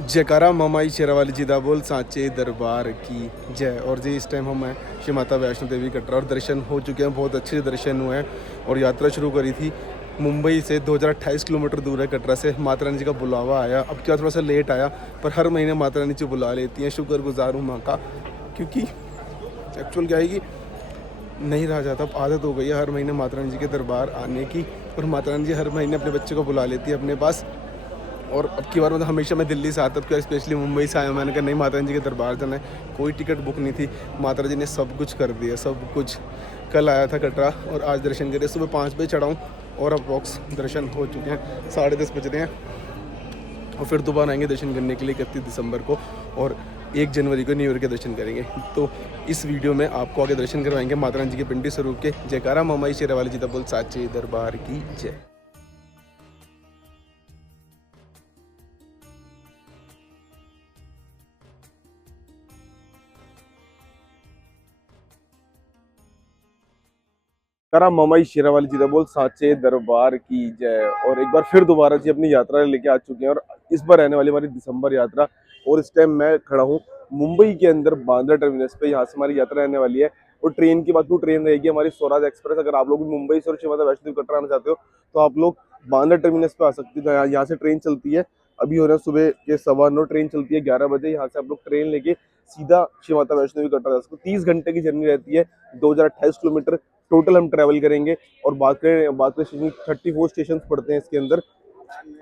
जयकारा ममाई शेरावाली जी दा बोल सांचे दरबार की जय। और जी इस टाइम हम हैं श्री माता वैष्णो देवी कटरा और दर्शन हो चुके हैं, बहुत अच्छे दर्शन हुए हैं। और यात्रा शुरू करी थी मुंबई से, 2028 किलोमीटर दूर है कटरा से। माता रानी जी का बुलावा आया, अब क्या थोड़ा सा लेट आया, पर हर महीने माता रानी जी बुला लेती हैं। शुक्रगुजार हूँ माँ का, क्योंकि एक्चुअल क्या है कि नहीं रहा जाता, अब आदत हो गई है हर महीने माता रानी जी के दरबार आने की। और माता रानी जी हर महीने अपने बच्चे को बुला लेती है अपने पास। और अब की बार मतलब हमेशा मैं दिल्ली से आता, अब क्या स्पेशली मुंबई से आया, मैंने कहा नहीं माता रानी जी के दरबार जाना है। कोई टिकट बुक नहीं थी, माता रानी जी ने सब कुछ कर दिया, सब कुछ। कल आया था कटरा और आज दर्शन करे, सुबह 5 बजे चढ़ाऊँ और अप्रॉक्स दर्शन हो चुके हैं, 10:30 बज रहे हैं। और फिर दोबारा आएंगे दर्शन करने के लिए 31 दिसंबर को, और 1 जनवरी को न्यू ईयर के दर्शन करेंगे। तो इस वीडियो में आपको आगे दर्शन करवाएंगे माता रानी जी के पिंडी स्वरूप के। जयकारा ममाई शेरावाली जी दा बोल साचे दरबार की जय। करा ममाई शेरावाली जी दा बोल साचे दरबार की जय। और एक बार फिर दोबारा जी अपनी यात्रा लेके आ चुके हैं, और इस बार रहने वाली हमारी दिसंबर यात्रा। और इस टाइम मैं खड़ा हूँ मुंबई के अंदर बांद्रा टर्मिनस पे, यहाँ से हमारी यात्रा रहने वाली है। और ट्रेन की बात करूँ, ट्रेन रहेगी हमारी स्वराज एक्सप्रेस। अगर आप लोग भी मुंबई से और श्री माता वैष्णो देवी कटरा आना चाहते हो तो आप लोग बांद्रा टर्मिनस पे आ सकते हो। यहाँ से ट्रेन चलती है, अभी हो रहा है सुबह के 9:15 ट्रेन चलती है 11 बजे। यहाँ से आप लोग ट्रेन लेके सीधा श्री माता वैष्णो देवी कटरा जा सकते हो। 30 घंटे की जर्नी रहती है, 2028 किलोमीटर टोटल हम ट्रैवल करेंगे। और बात करें स्टेशन, 34 स्टेशन पड़ते हैं इसके अंदर।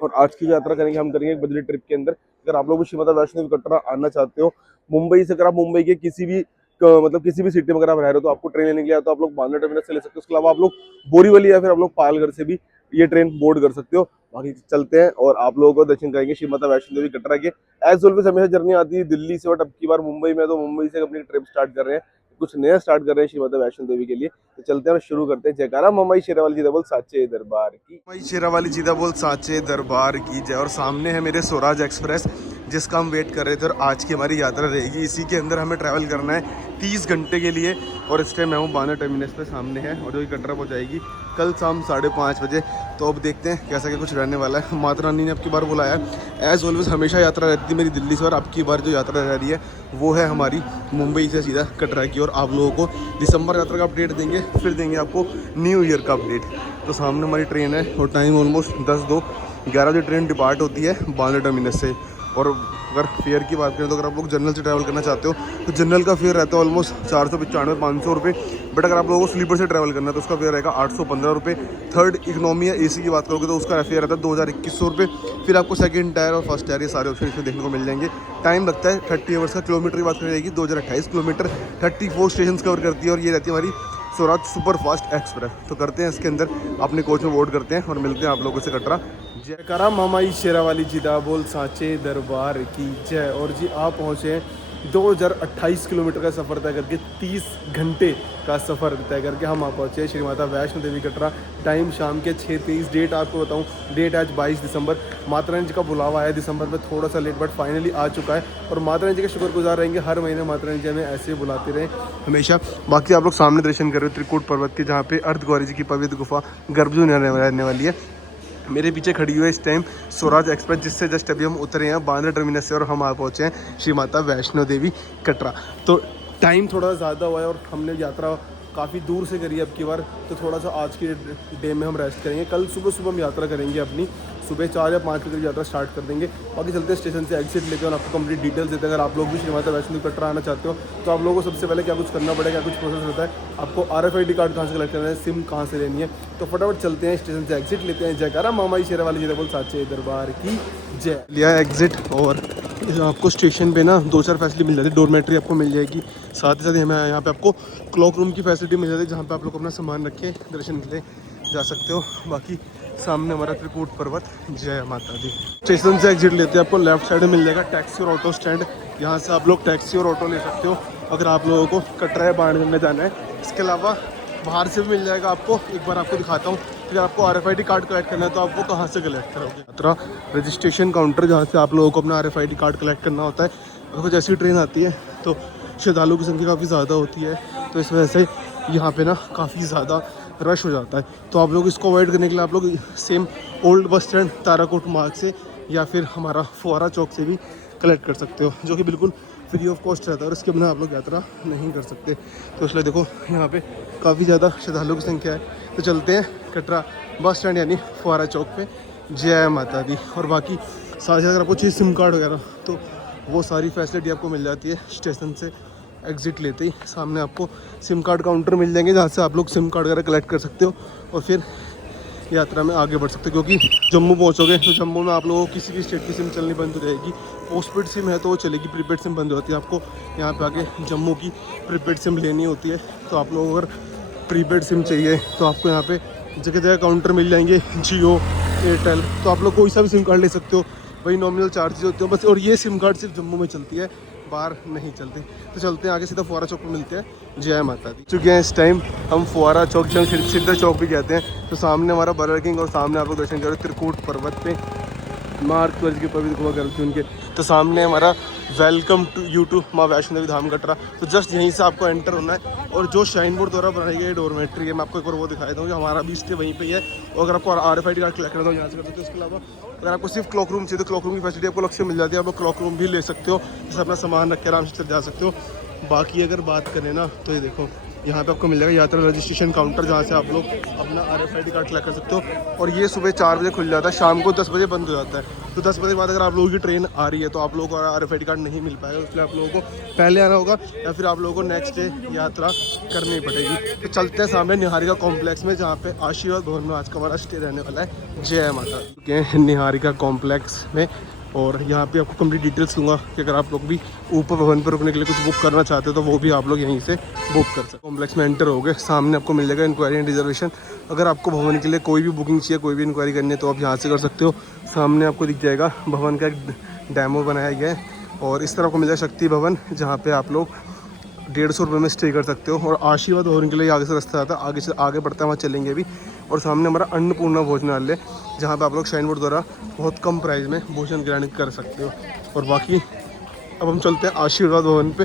और आज की जो यात्रा करेंगे हम करेंगे एक बजट ट्रिप के अंदर। अगर आप लोग भी श्री माता वैष्णो देवी कटरा आना चाहते हो मुंबई से, अगर आप मुंबई के किसी भी मतलब किसी भी सिटी में अगर आप रह रहे हो तो आपको ट्रेन लेने के लिए तो आप लोग बांद्रा टर्मिनस से ले सकते हो। उसके अलावा आप लोग बोरीवली या फिर आप लोग पालघर से भी ये ट्रेन बोर्ड कर सकते हो। बाकी चलते हैं और आप लोगों को दर्शन करेंगे श्री माता वैष्णो देवी कटरा के। एज ऑलवेज हमेशा जर्नी आती है दिल्ली से, बट अब की बार मुंबई में, तो मुंबई से अपनी ट्रिप स्टार्ट कर रहे हैं, कुछ नया स्टार्ट कर रहे हैं श्री माता वैष्णो देवी के लिए। तो चलते हैं और शुरू करते हैं। जयकारा ममाई शेरावाली जी दा बोल साचे दरबार की, ममाई शेरावाली जी दा बोल साचे दरबार की जय। और सामने है मेरे स्वराज एक्सप्रेस, जिसका हम वेट कर रहे थे। और आज की हमारी यात्रा रहेगी, इसी के अंदर हमें ट्रैवल करना है 30 घंटे के लिए। और इस टाइम मैं हूँ बांद्रा टर्मिनस पे, सामने है, और जो कटरा पहुँचाएगी कल शाम 5:30 बजे। तो अब देखते हैं कैसा क्या कुछ रहने वाला है। माता रानी ने अब की बार बुलाया, एज ऑलवेज हमेशा यात्रा रहती है मेरी दिल्ली से, और अब की बार जो यात्रा रह रही है वो है हमारी मुंबई से सीधा कटरा की। और आप लोगों को दिसंबर यात्रा का अपडेट देंगे, फिर देंगे आपको न्यू ईयर का अपडेट। तो सामने हमारी ट्रेन है और टाइम ऑलमोस्ट 10:02, 11 बजे ट्रेन डिपार्ट होती है बांद्रा टर्मिनस से। और अगर फेयर की बात करें तो अगर आप लोग जनरल से ट्रैवल करना चाहते हो तो जनरल का फेयर रहता है ऑलमोस्ट 495-500 रुपये। बट अगर आप लोगों को स्लीपर से ट्रैवल करना है तो उसका फेयर रहेगा 815 रुपये। थर्ड इकोनॉमी या एसी की बात करोगे तो उसका फेयर रहता है 2100 रुपये। फिर आपको सेकंड टायर और फर्स्ट टायर ये सारे ऑप्शन इसमें देखने को मिल जाएंगे। टाइम लगता है 30 आवर्स का। किलोमीटर की बात करेगी 2028 किलोमीटर, 34 स्टेशन कवर करती है। और ये रहती है हमारी स्वराज सुपर फास्ट एक्सप्रेस। तो करते हैं इसके अंदर अपने कोच में बोर्ड करते हैं और मिलते हैं आप लोगों से कटरा। जयकारा मामाई शेरावाली जी दा बोल सांचे दरबार की जय। और जी आप पहुँचे हैं 2028 किलोमीटर का सफ़र तय करके, 30 घंटे का सफ़र तय करके हम आप पहुँचे श्री माता वैष्णो देवी कटरा। टाइम शाम के 6:23। डेट आपको बताऊँ, डेट आज 22 दिसंबर। माता रानी जी का बुलावा आया दिसंबर में, थोड़ा सा लेट, बट फाइनली आ चुका है। और माता रानी जी के शुक्रगुजार रहेंगे, हर महीने माता रानी जी हमें ऐसे बुलाते रहे हमेशा। बाकी आप लोग सामने दर्शन कर रहे हो त्रिकूट पर्वत के, जहाँ पे अर्धगौरी जी की पवित्र गुफा गर्भजून रहने वाली है। मेरे पीछे खड़ी हुई है इस टाइम स्वराज एक्सप्रेस, जिससे जस्ट अभी हम उतरे हैं बांद्रा टर्मिनस से, और हम आ पहुँचे हैं श्री माता वैष्णो देवी कटरा। तो टाइम थोड़ा ज़्यादा हुआ है और हमने यात्रा काफ़ी दूर से करी है अब की बार, तो थोड़ा सा आज के डे में हम रेस्ट करेंगे। कल सुबह सुबह हम यात्रा करेंगे अपनी, सुबह 4 या 5 बजे यात्रा स्टार्ट कर देंगे। बाकी चलते हैं स्टेशन से एग्जिट लेकर और आपको कंप्लीट डिटेल्स देते हैं। अगर आप लोग भी श्री माता वैष्णो देवी कटरा आना चाहते हो तो आप लोगों को सबसे पहले क्या कुछ करना पड़ेगा, क्या कुछ प्रोसेस होता है, आपको RFID कार्ड कहाँ से कलेक्ट करना है, सिम कहाँ से लेनी है। तो फटाफट चलते हैं, स्टेशन से एग्जिट लेते हैं। जयकारा मामाई शेरावाली जी दा बोल साचे दरबार की जय। लिया एग्जिट, और आपको स्टेशन पे ना 2-4 फैसिलिटी मिल जाती है। डोरमेट्री आपको मिल जाएगी, साथ ही साथ हमें यहाँ पे आपको क्लॉक रूम की फैसिलिटी मिल जाती है, जहाँ पे आप लोग अपना सामान रख के दर्शन के लिए जा सकते हो। बाकी सामने हमारा त्रिकूट पर्वत, जय माता दी। स्टेशन से एग्जिट लेते हैं, आपको लेफ्ट साइड में मिल जाएगा टैक्सी और ऑटो स्टैंड। यहाँ से आप लोग टैक्सी और ऑटो ले सकते हो अगर आप लोगों को कटरा या बाणगंगा जाना है। इसके अलावा बाहर से भी मिल जाएगा आपको, एक बार आपको दिखाता हूँ। अगर आपको RFID कार्ड कलेक्ट करना है तो आप वो कहाँ से कलेक्ट करोगे। यात्रा रजिस्ट्रेशन काउंटर, जहाँ से आप लोगों को अपना RFID कार्ड कलेक्ट करना होता है। अगर जैसी ट्रेन आती है तो श्रद्धालुओं की संख्या काफ़ी ज़्यादा होती है, तो इस वजह से यहाँ पे ना काफ़ी ज़्यादा रश हो जाता है। तो आप लोग इसको अवॉइड करने के लिए आप लोग same old bus stand Tarakot मार्ग से या फिर हमारा फुआरा चौक से भी कलेक्ट कर सकते हो, जो कि बिल्कुल फ्री ऑफ कॉस्ट रहता है और इसके बिना आप लोग यात्रा नहीं कर सकते। तो इसलिए देखो यहाँ पे काफ़ी ज़्यादा श्रद्धालुओं की संख्या है। तो चलते हैं कटरा बस स्टैंड यानी फुहारा चौक पे। जय माता दी। और बाकी साथ ही अगर आपको चाहिए सिम कार्ड वगैरह तो वो सारी फैसिलिटी आपको मिल जाती है। स्टेशन से एग्ज़िट लेते ही सामने आपको सिम कार्ड काउंटर मिल जाएंगे, जहाँ से आप लोग सिम कार्ड वगैरह कलेक्ट कर सकते हो और फिर यात्रा में आगे बढ़ सकते हो। क्योंकि जम्मू पहुंचोगे तो जम्मू में आप लोगों को किसी भी स्टेट की सिम चलनी बंद हो जाएगी। पोस्टपेड सिम है तो वो चलेगी, प्रीपेड सिम बंद हो जाती है। आपको यहाँ पे आके जम्मू की प्रीपेड सिम लेनी होती है। तो आप लोग अगर प्रीपेड सिम चाहिए तो आपको यहाँ पे जगह जगह काउंटर मिल जाएंगे, जियो, एयरटेल। तो आप लोग कोई सा भी सिम कार्ड ले सकते हो, वही नॉमिनल चार्जेस होते हो बस। और ये सिम कार्ड सिर्फ जम्मू में चलती है, बाहर नहीं चलती। तो चलते हैं आगे, सीधा फुहारा चौक पर मिलते हैं। जय माता दी। चुके हैं इस टाइम हम फुहारा चौक, जहाँ सिद्धा चौक भी कहते हैं। तो सामने हमारा बर्गर किंग और सामने आप लोग दर्शन करो त्रिकूट पर्वत पे मार्च वर्ष के पवित्र करते उनके। तो सामने हमारा वेलकम टू यू टू माँ वैष्णो देवी धाम कटरा। तो जस्ट यहीं से आपको एंटर होना है। और जो शाइन बोर्ड द्वारा बनाई गई डोरमेट्री है, मैं आपको एक बार वो दिखाई दूँ, हमारा भी स्टे वहीं पे ही है। और अगर आपको RFID कार्ड कलेक्ट करना हो यहाँ से कर सकते हो। इसके अलावा अगर आपको सिर्फ क्लॉक रूम चाहिए तो क्लॉक रूम की फैसिलिटी आपको अलग से मिल जाती है। आप लोग क्लॉक रूम भी ले सकते हो, जिससे अपना सामान रख के आराम से चले जा सकते हो। बाकी अगर बात करें ना तो ये देखो यहाँ पे आपको मिल जाएगा यात्रा रजिस्ट्रेशन काउंटर, जहाँ से आप लोग अपना RFID कार्ड कलेक्ट कर सकते हो। और ये सुबह 4 बजे खुल जाता है, शाम को 10 बजे बंद हो जाता है। तो 10 बजे के बाद अगर आप लोगों की ट्रेन आ रही है तो आप लोगों को RFID कार्ड नहीं मिल पाएगा, इसलिए आप लोगों को पहले आना होगा या फिर आप लोगों को नेक्स्ट डे यात्रा करनी पड़ेगी। तो चलते हैं सामने निहारिका कॉम्प्लेक्स में, जहाँ पे आशीर्वाद भवन में आज का हमारा स्टे रहने वाला है। जय माता दी। निहारिका कॉम्प्लेक्स में, और यहाँ पे आपको कंप्लीट डिटेल्स दूंगा कि अगर आप लोग भी ऊपर भवन पर रुकने के लिए कुछ बुक करना चाहते हो तो वो भी आप लोग यहीं से बुक कर सकते हो। कॉम्प्लेक्स में एंटर हो गए, सामने आपको मिल जाएगा इंक्वायरी एंड रिजर्वेशन। अगर आपको भवन के लिए कोई भी बुकिंग चाहिए, कोई भी इंक्वायरी करनी है तो आप यहाँ से कर सकते हो। सामने आपको दिख जाएगा भवन का एक डेमो बनाया गया है। और इस तरह आपको मिल जाएगा शक्ति भवन, जहाँ पर आप लोग 150 रुपये में स्टे कर सकते हो। और आशीर्वाद भवन के लिए आगे से रास्ता आता है, आगे से आगे बढ़ता है, वहाँ चलेंगे भी। और सामने हमारा अन्नपूर्णा भोजनालय, जहाँ पे आप लोग शाइन बोर्ड द्वारा बहुत कम प्राइस में भोजन ग्रहण कर सकते हो। और बाकी अब हम चलते हैं आशीर्वाद भवन पे।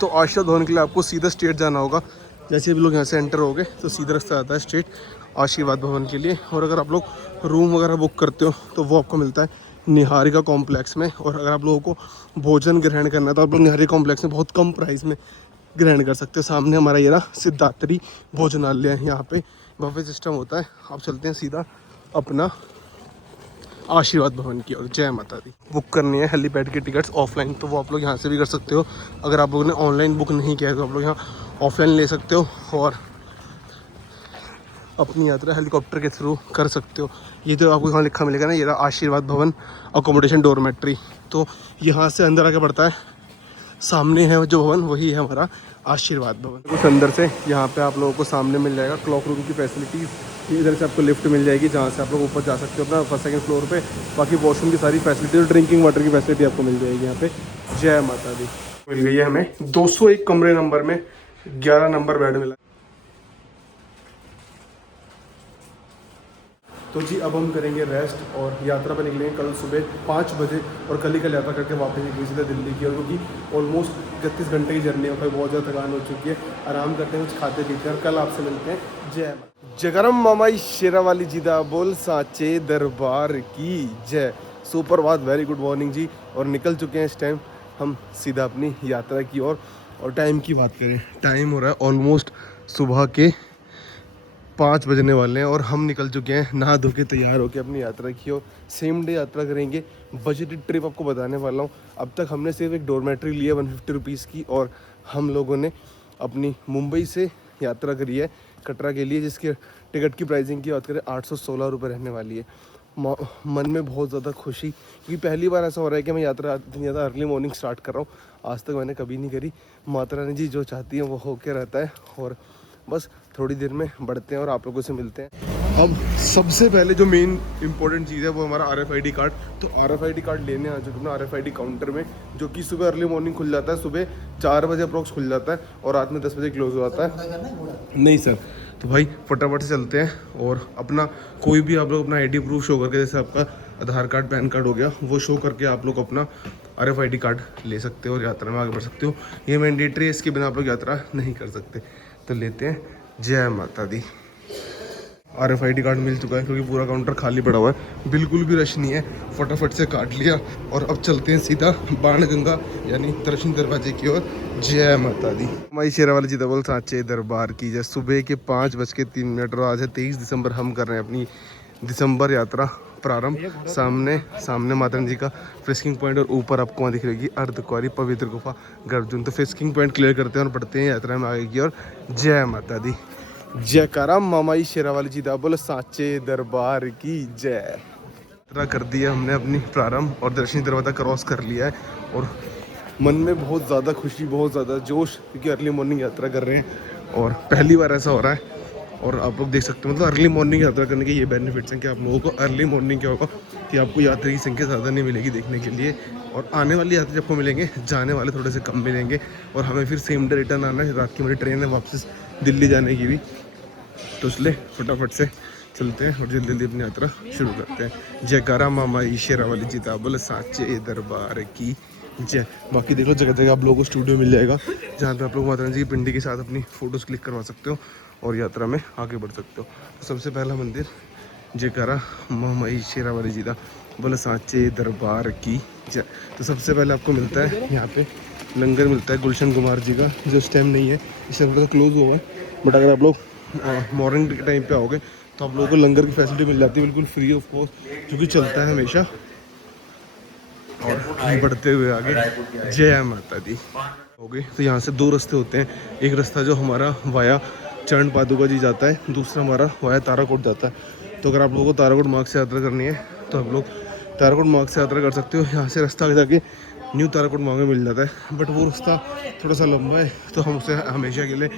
तो आशीर्वाद भवन के लिए आपको सीधा स्ट्रेट जाना होगा। जैसे भी लोग यहाँ से एंटर हो गए तो सीधा रास्ता आता है स्ट्रेट आशीर्वाद भवन के लिए। और अगर आप लोग रूम वगैरह बुक करते हो तो वो आपको मिलता है निहारिका कॉम्प्लेक्स में। और अगर आप लोगों को भोजन ग्रहण करना है तो आप लोग निहारिका कॉम्प्लेक्स में बहुत कम प्राइस में ग्रहण कर सकते हो। सामने हमारा ये रहा सिद्धात्री भोजनालय है, यहाँ पे बफे सिस्टम होता है। आप चलते हैं सीधा अपना आशीर्वाद भवन की ओर। जय माता दी। बुक करनी है हेलीपैड की टिकट्स ऑफलाइन तो वो आप लोग यहाँ से भी कर सकते हो। अगर आप लोगों ने ऑनलाइन बुक नहीं किया है तो आप लोग यहाँ ऑफलाइन ले सकते हो और अपनी यात्रा हेलीकॉप्टर के थ्रू कर सकते हो। ये जो आपको यहाँ लिखा मिलेगा ना, ये रहा आशीर्वाद भवन अकोमोडेशन डोरमेट्री। तो यहाँ से अंदर आके पड़ता है, सामने है जो भवन वही है हमारा आशीर्वाद भवन। कुछ अंदर से यहाँ पे आप लोगों को सामने मिल जाएगा क्लॉक रूम की फैसिलिटीज़। इधर से आपको लिफ्ट मिल जाएगी, जहाँ से आप लोग ऊपर जा सकते हो अपना फर्स्ट सेकंड फ्लोर पे। बाकी वॉशरूम की सारी फैसिलिटी और ड्रिंकिंग वाटर की फैसिलिटी आपको मिल जाएगी यहाँ पे। जय माता दी। मिल गई है हमें 201 कमरे नंबर में 11 नंबर बेड मिला। तो जी अब हम करेंगे रेस्ट और यात्रा पर निकलेंगे कल सुबह 5 बजे। और कल ही कल यात्रा करके वापस निकलेंगे सीधा दिल्ली की ओर, क्योंकि ऑलमोस्ट 31 घंटे की जर्नी होकर बहुत ज़्यादा थकान हो चुकी है। आराम करते हैं, कुछ खाते पीते हैं और कल आपसे मिलते हैं। जय जगरम मामाई शेरा वाली जीदा बोल साचे दरबार की जय। सुप्रभात, वेरी गुड मॉर्निंग जी। और निकल चुके हैं इस टाइम हम सीधा अपनी यात्रा की ओर। और टाइम की बात करें, टाइम हो रहा है ऑलमोस्ट सुबह के 5 बजने वाले हैं और हम निकल चुके हैं नहा धो के तैयार होकर अपनी यात्रा की ओर। सेम डे यात्रा करेंगे, बजटेड ट्रिप आपको बताने वाला हूँ। अब तक हमने सिर्फ एक डोरमेट्री ली है 150 रुपीज़ की, और हम लोगों ने अपनी मुंबई से यात्रा करी है कटरा के लिए, जिसके टिकट की प्राइसिंग की बात करें 816 रुपये रहने वाली है। मन में बहुत ज़्यादा खुशी, क्योंकि पहली बार ऐसा हो रहा है कि मैं यात्रा इतनी ज़्यादा अर्ली मॉर्निंग स्टार्ट कर रहा हूँ। आज तक मैंने कभी नहीं करी। माता रानी जी जो चाहती हैं वो होके रहता है। और बस थोड़ी देर में बढ़ते हैं और आप लोगों से मिलते हैं। अब सबसे पहले जो मेन इंपॉर्टेंट चीज़ है वो हमारा RFID कार्ड। तो RFID कार्ड लेने आ चुके हैं RFID काउंटर में, जो कि सुबह अर्ली मॉर्निंग खुल जाता है। सुबह 4 बजे अप्रॉक्स खुल जाता है और रात में 10 बजे क्लोज हो जाता है। नहीं सर, तो भाई फटाफट से चलते हैं और अपना कोई भी आप लोग अपना ID प्रूफ शो करके, जैसे आपका आधार कार्ड पैन कार्ड हो गया, वो शो करके आप लोग अपना RFID कार्ड ले सकते हो और यात्रा में आगे बढ़ सकते हो। ये मैंडेटरी है, इसके बिना आप लोग यात्रा नहीं कर सकते। तो लेते हैं। जय माता दी। RFID कार्ड मिल चुका है क्योंकि पूरा काउंटर खाली पड़ा हुआ है, बिल्कुल भी रश नहीं है। फटाफट से काट लिया और अब चलते हैं सीधा बाणगंगा यानी दर्शन दरवाजे की ओर। जय माता दी। माई शेरावाली जी दबल सांचे दरबार की जय। सुबह के 5:03 और आज है 23 दिसंबर। हम कर रहे हैं अपनी दिसंबर यात्रा प्रारंभ। सामने माता जी का फिस्किंग पॉइंट और ऊपर आपको वहाँ दिख रहेगी अर्धकुंवारी पवित्र गुफा गर्भजून। तो फिस्किंग पॉइंट क्लियर करते हैं और बढ़ते हैं यात्रा में आगे की और। जय माता दी। जयकारा मामाई शेरावाली जी दा बोल सांचे दरबार की जय। यात्रा कर दी है हमने अपनी प्रारंभ और दर्शनी दरवाज़ा क्रॉस कर लिया है और मन में बहुत ज़्यादा खुशी, बहुत ज़्यादा जोश, क्योंकि अर्ली मॉर्निंग यात्रा कर रहे हैं और पहली बार ऐसा हो रहा है। और आप लोग देख सकते हो मतलब अर्ली मॉर्निंग यात्रा करने के ये बेनिफिट्स हैं कि आप लोगों को अर्ली मॉर्निंग क्या होगा कि आपको यात्री की संख्या ज़्यादा नहीं मिलेगी देखने के लिए, और आने वाले यात्री आपको मिलेंगे, जाने वाले थोड़े से कम मिलेंगे। और हमें फिर सेम डे रिटर्न आना है, रात की हमारी ट्रेन है वापस दिल्ली जाने की भी, तो इसलिए फटाफट से चलते हैं और जल्दी जल्दी अपनी यात्रा शुरू करते हैं। जयकारा मामा शेरावाली जी दा बोल सांचे दरबार की जय। बाकी देख लो जगह जगह आप लोगों को स्टूडियो मिल जाएगा जहाँ पे आप लोग माता जी की पिंडी के साथ अपनी फ़ोटोज़ क्लिक करवा सकते हो और यात्रा में आगे बढ़ सकते हो। तो सबसे पहला मंदिर जयकारा मामा शेरावाली जी दा बोल सांचे दरबार की जय। तो सबसे पहले आपको मिलता है यहाँ पे लंगर मिलता है गुलशन कुमार जी का, जो इस टाइम नहीं है, इस टाइम थोड़ा सा क्लोज हुआ है। बट अगर आप लोग मॉर्निंग के टाइम पे आओगे तो आप लोगों को लंगर की फैसिलिटी मिल जाती है बिल्कुल फ्री ऑफ कॉस्ट, जो कि चलता है हमेशा। और बढ़ते हुए आगे जय माता दी हो गई। तो यहाँ से दो रास्ते होते हैं, एक रास्ता जो हमारा वाया चरण पादुका जी जाता है, दूसरा हमारा वाया ताराकोट जाता है। तो अगर आप लोगों को ताराकोट मार्ग से यात्रा करनी है तो आप लोग ताराकोट मार्ग से यात्रा कर सकते हो। यहाँ से रास्ता आगे जाके न्यू ताराकोट मार्ग में मिल जाता है, बट वो रास्ता थोड़ा सा लंबा है तो हम उसे हमेशा के लिए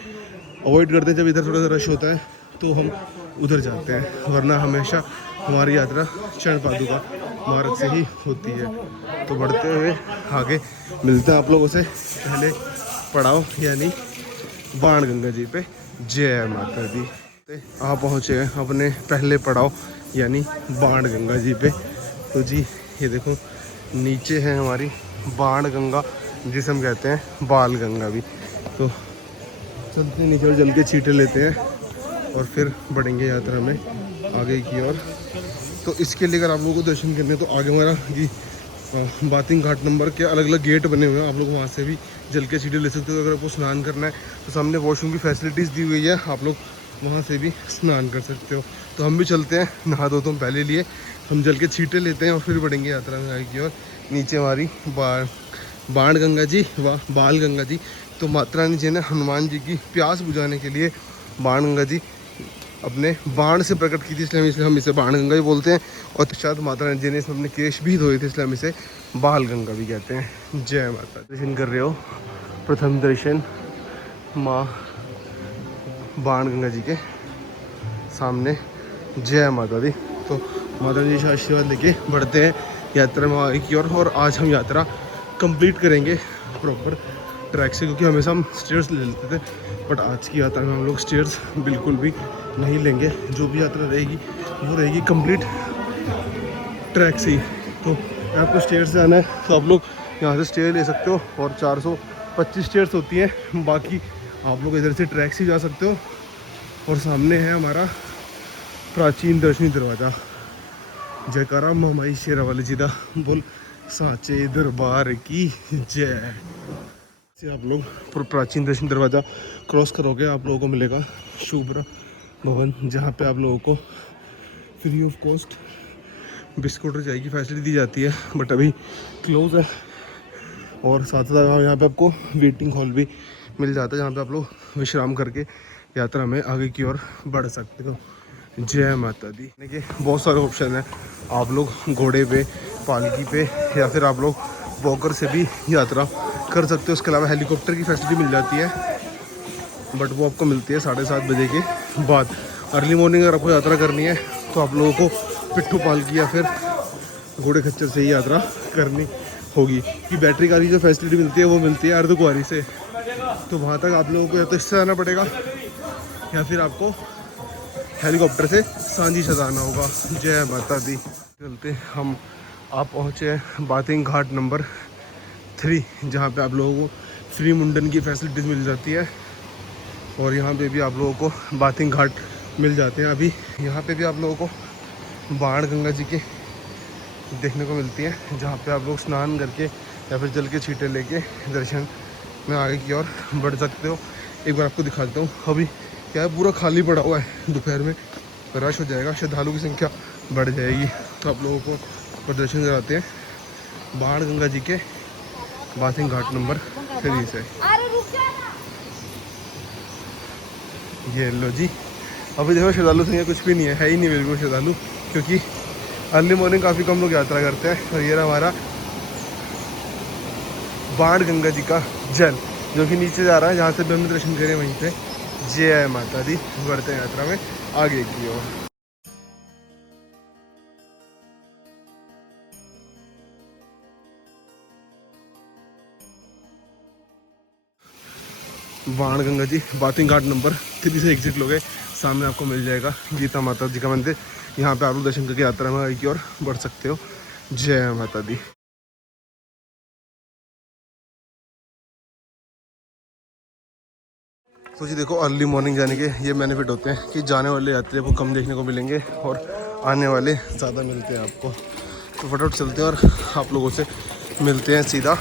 अवॉइड करते हैं। जब इधर थोड़ा सा रश होता है तो हम उधर जाते हैं, वरना हमेशा हमारी यात्रा चरण पादुका मार्ग से ही होती है। तो बढ़ते हुए आगे मिलता है आप लोगों से पहले पड़ाव यानी बाणगंगा जी पे। जय माता दी। आप पहुँचे हैं अपने पहले पड़ाव यानी बाणगंगा जी पे। तो जी ये देखो नीचे है हमारी बाणगंगा, जिसे हम कहते हैं बाल गंगा भी। तो चलते नीचे और जल के छींटे लेते हैं और फिर बढ़ेंगे यात्रा में आगे की ओर। तो इसके लिए अगर आप लोगों को दर्शन करने तो आगे हमारा ये बातिंग घाट नंबर के अलग अलग गेट बने हुए हैं, आप लोग वहाँ से भी जल के छींटे ले सकते हो। अगर आपको स्नान करना है तो सामने वॉशरूम की फैसिलिटीज़ दी हुई है, आप लोग वहाँ से भी स्नान कर सकते हो। तो हम भी चलते हैं, नहा दो तुम पहले लिए, हम जल के छींटे लेते हैं और फिर बढ़ेंगे यात्रा में आगे की ओर। नीचे हमारी बाण गंगा जी व बाल गंगा जी। तो माता रानी जी ने हनुमान जी की प्यास बुझाने के लिए बाण गंगा जी अपने बाण से प्रकट की थी, इसलिए हम इसे बाण गंगा भी बोलते हैं। और शायद माता रानी जी ने इसमें अपने केश भी धोए थे, इसलिए हम इसे बाल गंगा भी कहते हैं। जय माता। दर्शन कर रहे हो, प्रथम दर्शन माँ बाण गंगा जी के सामने। जय माता दी। तो माता जी से आशीर्वाद लेके बढ़ते हैं यात्रा में आगे की ओर। और आज हम यात्रा कंप्लीट करेंगे प्रॉपर ट्रैक से, क्योंकि हमेशा हम स्टेयर्स ले लेते थे, बट आज की यात्रा में हम लोग स्टेयर्स बिल्कुल भी नहीं लेंगे। जो भी यात्रा रहेगी वो रहेगी कंप्लीट ट्रैक से ही। तो आपको स्टेयर्स से आना है तो आप लोग यहाँ से स्टेयर ले सकते हो, और 425 स्टेयर्स होती हैं। बाकी आप लोग इधर से ट्रैक से जा सकते हो। और सामने है हमारा प्राचीन दर्शनी दरवाज़ा। जयकारा मामाई शेरावाली जी दा बोल सांचे दरबार की जय। से आप लोग प्राचीन दर्शन दरवाज़ा क्रॉस करोगे, आप लोगों को मिलेगा शुभ्रा भवन, जहाँ पे आप लोगों को फ्री ऑफ कॉस्ट बिस्कुट और चाय की फैसिलिटी दी जाती है, बट अभी क्लोज है। और साथ साथ यहाँ पे आपको वेटिंग हॉल भी मिल जाता है, जहाँ पे आप लोग विश्राम करके यात्रा में आगे की ओर बढ़ सकते हो। जय माता दी। देखिए बहुत सारे ऑप्शन हैं, आप लोग घोड़े पे, पालकी पे, या फिर आप लोग वॉकर से भी यात्रा कर सकते हो। उसके अलावा हेलीकॉप्टर की फैसिलिटी मिल जाती है, बट वो आपको मिलती है 7:30 बजे के बाद। अर्ली मॉर्निंग अगर आपको यात्रा करनी है तो आप लोगों को पिट्ठू पालकी या फिर घोड़े खच्चर से ही यात्रा करनी होगी। कि बैटरी कार की जो फैसिलिटी मिलती है वो मिलती है अर्धकुंवारी से, तो वहाँ तक आप लोगों को या तो इससे आना पड़ेगा या फिर आपको हेलीकॉप्टर से सांझी सजाना होगा। जय माता दी। चलते हम आप पहुँचे बातिंग घाट नंबर 3, जहाँ पे आप लोगों को फ्री मुंडन की फैसिलिटीज़ मिल जाती है। और यहाँ पे भी आप लोगों को बातिंग घाट मिल जाते हैं। अभी यहाँ पे भी आप लोगों को बाण गंगा जी के देखने को मिलती है, जहाँ पे आप लोग स्नान करके या फिर जल के छींटे लेके दर्शन में आगे की ओर बढ़ सकते हो। एक बार आपको दिखा देता हूँ। अभी क्या है, पूरा खाली पड़ा हुआ है, दोपहर में रश हो जाएगा, श्रद्धालु की संख्या बढ़ जाएगी। तो आप लोगों को प्रदर्शन कराते हैं बाण गंगा जी के बाथिंग घाट नंबर 3 से। ये लो जी, अभी देखो श्रद्धालु संख्या कुछ भी नहीं है ही नहीं बिल्कुल श्रद्धालु, क्योंकि अर्ली मॉर्निंग काफ़ी कम लोग यात्रा करते हैं। और ये रहा हमारा बाण गंगा जी का जल, जो कि नीचे जा रहा है, जहाँ से भी हमने दर्शन करे वहीं पे। जय माता दी। बढ़ते हैं यात्रा में आगे की ओर। बाण गंगा जी बाथिंग घाट नंबर 3 से एग्जिट लोगे, सामने आपको मिल जाएगा गीता माता जी का मंदिर। यहाँ पे आप लोग दर्शन करके यात्रा में आगे की ओर बढ़ सकते हो। जय माता दी। तो जी देखो, अर्ली मॉर्निंग जाने के ये बेनिफिट होते हैं कि जाने वाले यात्री को कम देखने को मिलेंगे और आने वाले ज़्यादा मिलते हैं आपको। तो फटाफट चलते हैं और आप लोगों से मिलते हैं सीधा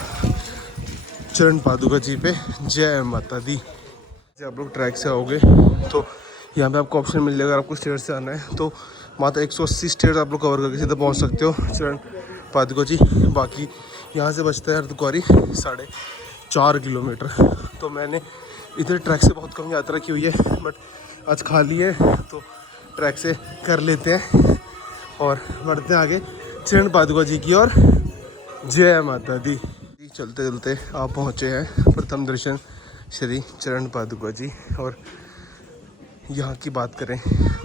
चरण पादुका जी पे। जय माता दी। जब आप लोग ट्रैक से आओगे तो यहाँ पे आपको ऑप्शन मिल जाएगा, अगर आपको स्टेयर से आना है तो मात्र 180 स्टेयर्स आप लोग कवर करके सीधा पहुँच सकते हो चरण पादुका जी। बाकी यहाँ से बचता है अर्धकुंवारी 4.5 किलोमीटर। तो मैंने इधर ट्रैक से बहुत कम यात्रा की हुई है, बट आज खाली है तो ट्रैक से कर लेते हैं और बढ़ते हैं आगे चरण पादुका जी की ओर। जय माता दी। चलते चलते आप पहुँचे हैं प्रथम दर्शन श्री चरण पादुका जी। और यहाँ की बात करें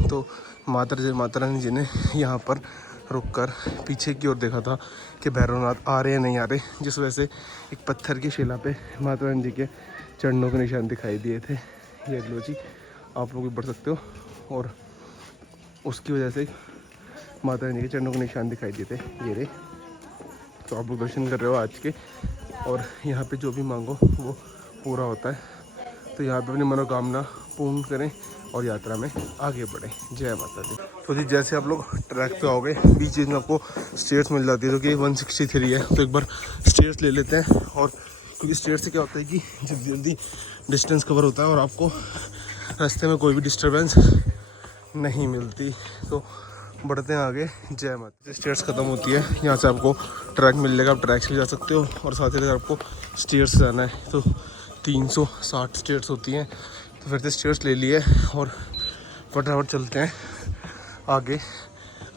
तो माता रानी जी ने यहाँ पर रुककर पीछे की ओर देखा था कि भैरवनाथ आ रहे हैं नहीं आ रहे, जिस वजह से एक पत्थर की शिला पे माता रानी जी के चरणों के निशान दिखाई दिए थे। ये लो जी, आप लोग भी बढ़ सकते हो। और उसकी वजह से माता रानी के चरणों के निशान दिखाई दिए थे, ये रे। तो आप लोग दर्शन कर रहे हो आज के, और यहाँ पे जो भी मांगो वो पूरा होता है। तो यहाँ पे अपनी मनोकामना पूर्ण करें और यात्रा में आगे बढ़ें। जय माता दी। तो जी जैसे आप लोग ट्रैक पे आओगे, बीच में आपको स्टेयर्स मिल जाती है, जो कि 163 है। तो एक बार स्टेयर्स ले लेते हैं, और क्योंकि स्टेयर से क्या होता है कि जल्दी जल्दी डिस्टेंस कवर होता है और आपको रास्ते में कोई भी डिस्टर्बेंस नहीं मिलती। तो बढ़ते हैं आगे। जय माता। स्टेयर्स ख़त्म होती है, यहाँ से आपको ट्रैक मिल जाएगा, आप ट्रैक से जा सकते हो। और साथ ही अगर आपको स्टेयर्स से जाना है तो 360 स्टेयर्स होती हैं। तो फिर से स्टेयर्स ले लिए और फटाफट चलते हैं आगे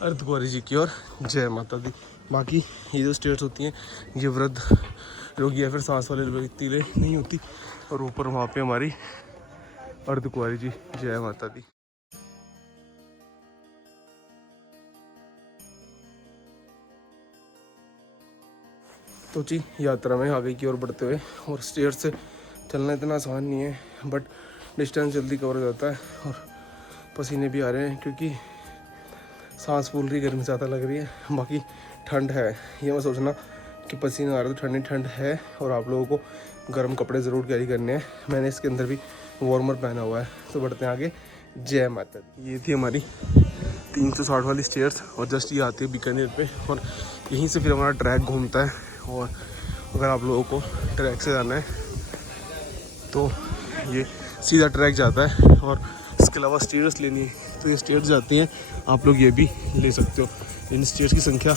अर्धकुंवारी जी की ओर। जय माता दी। बाकी ये जो स्टेयर्स होती हैं ये वृद्ध रोगी या फिर सांस वाले व्यक्ति लिए नहीं होती। और ऊपर वहाँ पे हमारी अर्धकुंवारी जी। जय माता दी। तो जी यात्रा में आगे की ओर बढ़ते हुए, और स्टेयर से चलना इतना आसान नहीं है, बट डिस्टेंस जल्दी कवर हो जाता है। और पसीने भी आ रहे हैं क्योंकि सांस फूल रही, गर्मी ज़्यादा लग रही है। बाकी ठंड है, ये मत सोचना कि पसीना आ रहा है तो ठंड है। और आप लोगों को गर्म कपड़े ज़रूर कैरी करने हैं। मैंने इसके अंदर भी वार्मर पहना हुआ है। तो बढ़ते हैं आगे। जय माता दी। ये थी हमारी 360 वाली स्टेयर्स, और जस्ट ये आती है बीकानेर पे, और यहीं से फिर हमारा ट्रैक घूमता है। और अगर आप लोगों को ट्रैक से जाना है तो ये सीधा ट्रैक जाता है, और इसके अलावा स्टेयर्स लेनी है तो ये स्टेयर्स जाती हैं, आप लोग ये भी ले सकते हो। इन स्टेयर्स की संख्या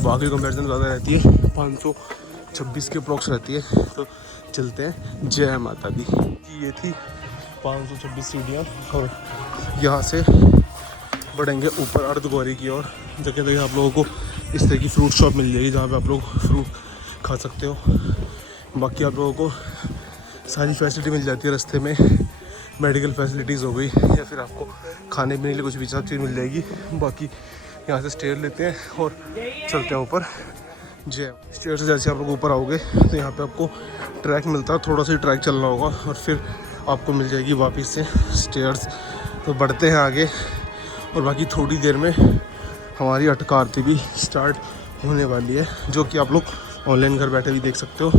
बाकी कंपैरिजन ज़्यादा रहती है, 526 के अप्रॉक्स रहती है। तो चलते हैं। जय माता दी। ये थी 526 सीढ़ियाँ, और यहाँ से बढ़ेंगे ऊपर अर्धकुंवारी की ओर। जगह जगह आप लोगों को इस तरह की फ्रूट शॉप मिल जाएगी, जहाँ पे आप लोग फ्रूट खा सकते हो। बाकी आप लोगों को सारी फैसिलिटी मिल जाती है रास्ते में, मेडिकल फैसिलिटीज़ हो गई, या फिर आपको खाने पीने के लिए कुछ भी सब चीज़ मिल जाएगी। बाकी यहाँ से स्टेयर लेते हैं और चलते हैं ऊपर। जय। स्टेयर से जैसे आप लोग ऊपर आओगे तो यहाँ पे आपको ट्रैक मिलता है, थोड़ा सा ट्रैक चलना होगा और फिर आपको मिल जाएगी वापस से स्टेयर्स। तो बढ़ते हैं आगे, और बाकी थोड़ी देर में हमारी अटका आरती भी स्टार्ट होने वाली है, जो कि आप लोग ऑनलाइन घर बैठे भी देख सकते हो।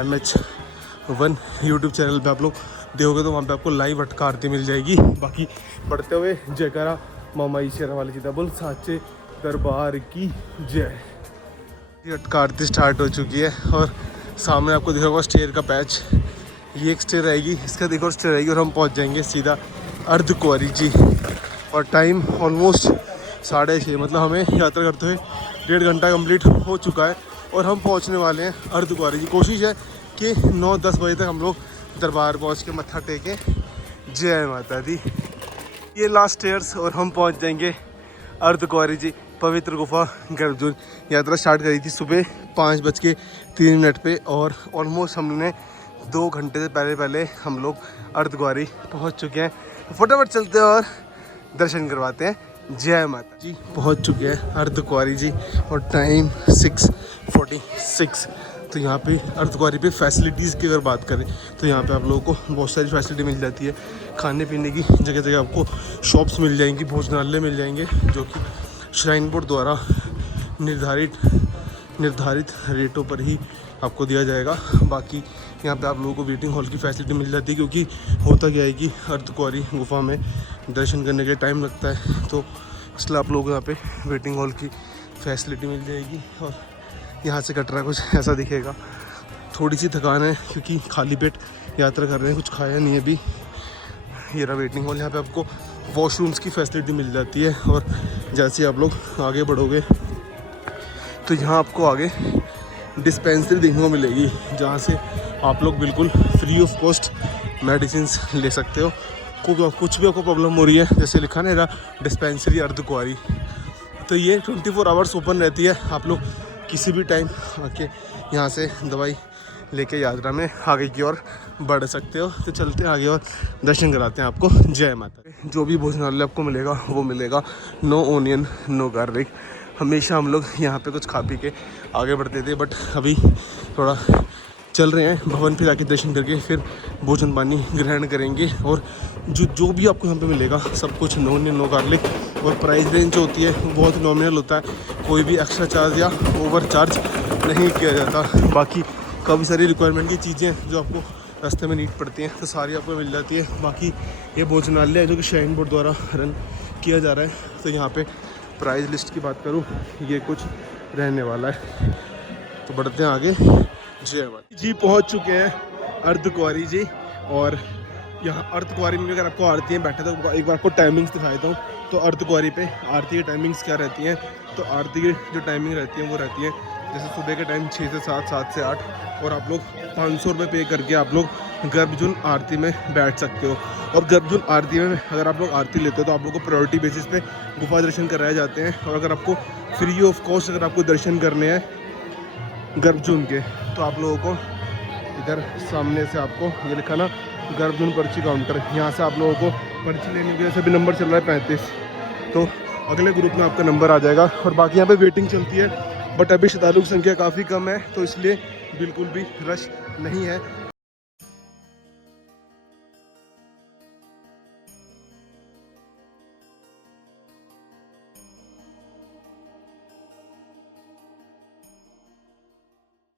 MH1 यूट्यूब चैनल पे आप लोग देखोगे तो वहाँ पे आपको लाइव अटका आरती मिल जाएगी। बाकी बढ़ते हुए जयकारा मामा ईश्वर वाली सीता बोल साचे दरबार की जय। अटका आरती स्टार्ट हो चुकी है और सामने आपको दिख रहा होगा स्टेयर का पैच, ये एक स्टेयर रहेगी, इसका देखो स्टेयर रहेगी और हम पहुंच जाएंगे सीधा अर्धकुंवारी जी। और टाइम ऑलमोस्ट 6:30, मतलब हमें यात्रा करते हुए 1.5 घंटा कंप्लीट हो चुका है और हम पहुंचने वाले हैं अर्धकुंवारी जी। कोशिश है कि 9-10 बजे तक हम लोग दरबार पहुंच के मत्था टेकें। जय माता दी। ये लास्ट स्टेयर्स और हम पहुंच जाएंगे अर्धकुंवारी जी पवित्र गुफा गर्भजून। यात्रा स्टार्ट करी थी सुबह 5:03 पे और ऑलमोस्ट हमने 2 घंटे से पहले हम लोग अर्धकुंवारी पहुंच चुके हैं। तो फटाफट चलते हैं और दर्शन करवाते हैं। जय माता जी। पहुंच चुके हैं अर्धकुंवारी जी और टाइम 6:46। तो यहाँ पे अर्धकुंवारी पे फैसिलिटीज़ की अगर बात करें तो यहाँ पे आप लोगों को बहुत सारी फैसिलिटी मिल जाती है। खाने पीने की जगह जगह आपको शॉप्स मिल जाएंगी, भोजनालय मिल जाएंगे जो कि श्राइन बोर्ड द्वारा निर्धारित रेटों पर ही आपको दिया जाएगा। बाकी यहाँ पे आप लोगों को वेटिंग हॉल की फैसिलिटी मिल जाती है, क्योंकि होता क्या है कि अर्धकुंवारी गुफा में दर्शन करने के टाइम लगता है, तो इसलिए आप लोगों को यहाँ पे वेटिंग हॉल की फैसिलिटी मिल जाएगी। और यहाँ से कटरा कुछ ऐसा दिखेगा। थोड़ी सी थकान है क्योंकि खाली पेट यात्रा कर रहे हैं, कुछ खाया नहीं है अभी। ये रहा वेटिंग हॉल। यहाँ पे आपको वॉशरूम्स की फैसिलिटी मिल जाती है और जैसे आप लोग आगे बढ़ोगे तो यहाँ आपको आगे डिस्पेंसरी देखने को मिलेगी, जहाँ से आप लोग बिल्कुल फ्री ऑफ कॉस्ट मेडिसिन ले सकते हो। कुछ भी आपको प्रॉब्लम हो रही है, जैसे लिखा ना रहा डिस्पेंसरी अर्धकुंवारी, तो ये 24 आवर्स ओपन रहती है। आप लोग किसी भी टाइम आके यहाँ से दवाई लेके यात्रा में आगे की ओर बढ़ सकते हो। तो चलते हैं आगे और दर्शन कराते हैं आपको। जय माता। जो भी भोजनालय आपको मिलेगा वो मिलेगा नो ओनियन नो गार्लिक। हमेशा हम लोग यहाँ पे कुछ खा पी के आगे बढ़ते थे, बट अभी थोड़ा चल रहे हैं, भवन पे जाके दर्शन करके फिर भोजन पानी ग्रहण करेंगे। और जो भी आपको यहाँ पे मिलेगा सब कुछ नो ओनियन नो गार्लिक। और प्राइस रेंज जो होती है वो बहुत नॉमिनल होता है, कोई भी एक्स्ट्रा चार्ज या ओवर चार्ज नहीं किया जाता। बाकी काफ़ी सारी रिक्वायरमेंट की चीज़ें जो आपको रास्ते में नीड पड़ती हैं तो सारी आपको मिल जाती है। बाकी ये भोजनालय है जो कि श्राइन बोर्ड द्वारा रन किया जा रहा है। तो यहाँ पे प्राइस लिस्ट की बात करूँ, ये कुछ रहने वाला है। तो बढ़ते हैं आगे। जय माता जी। पहुँच चुके हैं अर्धकुंवारी जी। और यहाँ अर्धकुंवारी में अगर आपको आरती में बैठे तो एक बार आपको टाइमिंग्स दिखा देता हूँ। तो अर्धकुंवारी पे आरती की टाइमिंग्स क्या रहती हैं, तो आरती की जो टाइमिंग रहती है वो रहती है जैसे सुबह के टाइम 6 से 7, 7 से 8। और आप लोग 500 रुपये पे करके आप लोग गर्भजून आरती में बैठ सकते हो। और गर्भजून आरती में अगर आप लोग आरती लेते हो तो आप लोग को प्रायोरिटी बेसिस पे गुफा दर्शन कराए जाते हैं। और अगर आपको फ्री ऑफ कॉस्ट अगर आपको दर्शन करने हैं गर्भजून के, तो आप लोगों को इधर सामने से आपको ये लिखा ना गर्भजून पर्ची काउंटर, यहाँ से आप लोगों को पर्ची लेने की वजह से भी नंबर चल रहा है 35, तो अगले ग्रुप में आपका नंबर आ जाएगा। और बाकी यहाँ पे वेटिंग चलती है, बट अभी श्रद्धालु की संख्या काफ़ी कम है तो इसलिए बिल्कुल भी रश नहीं है।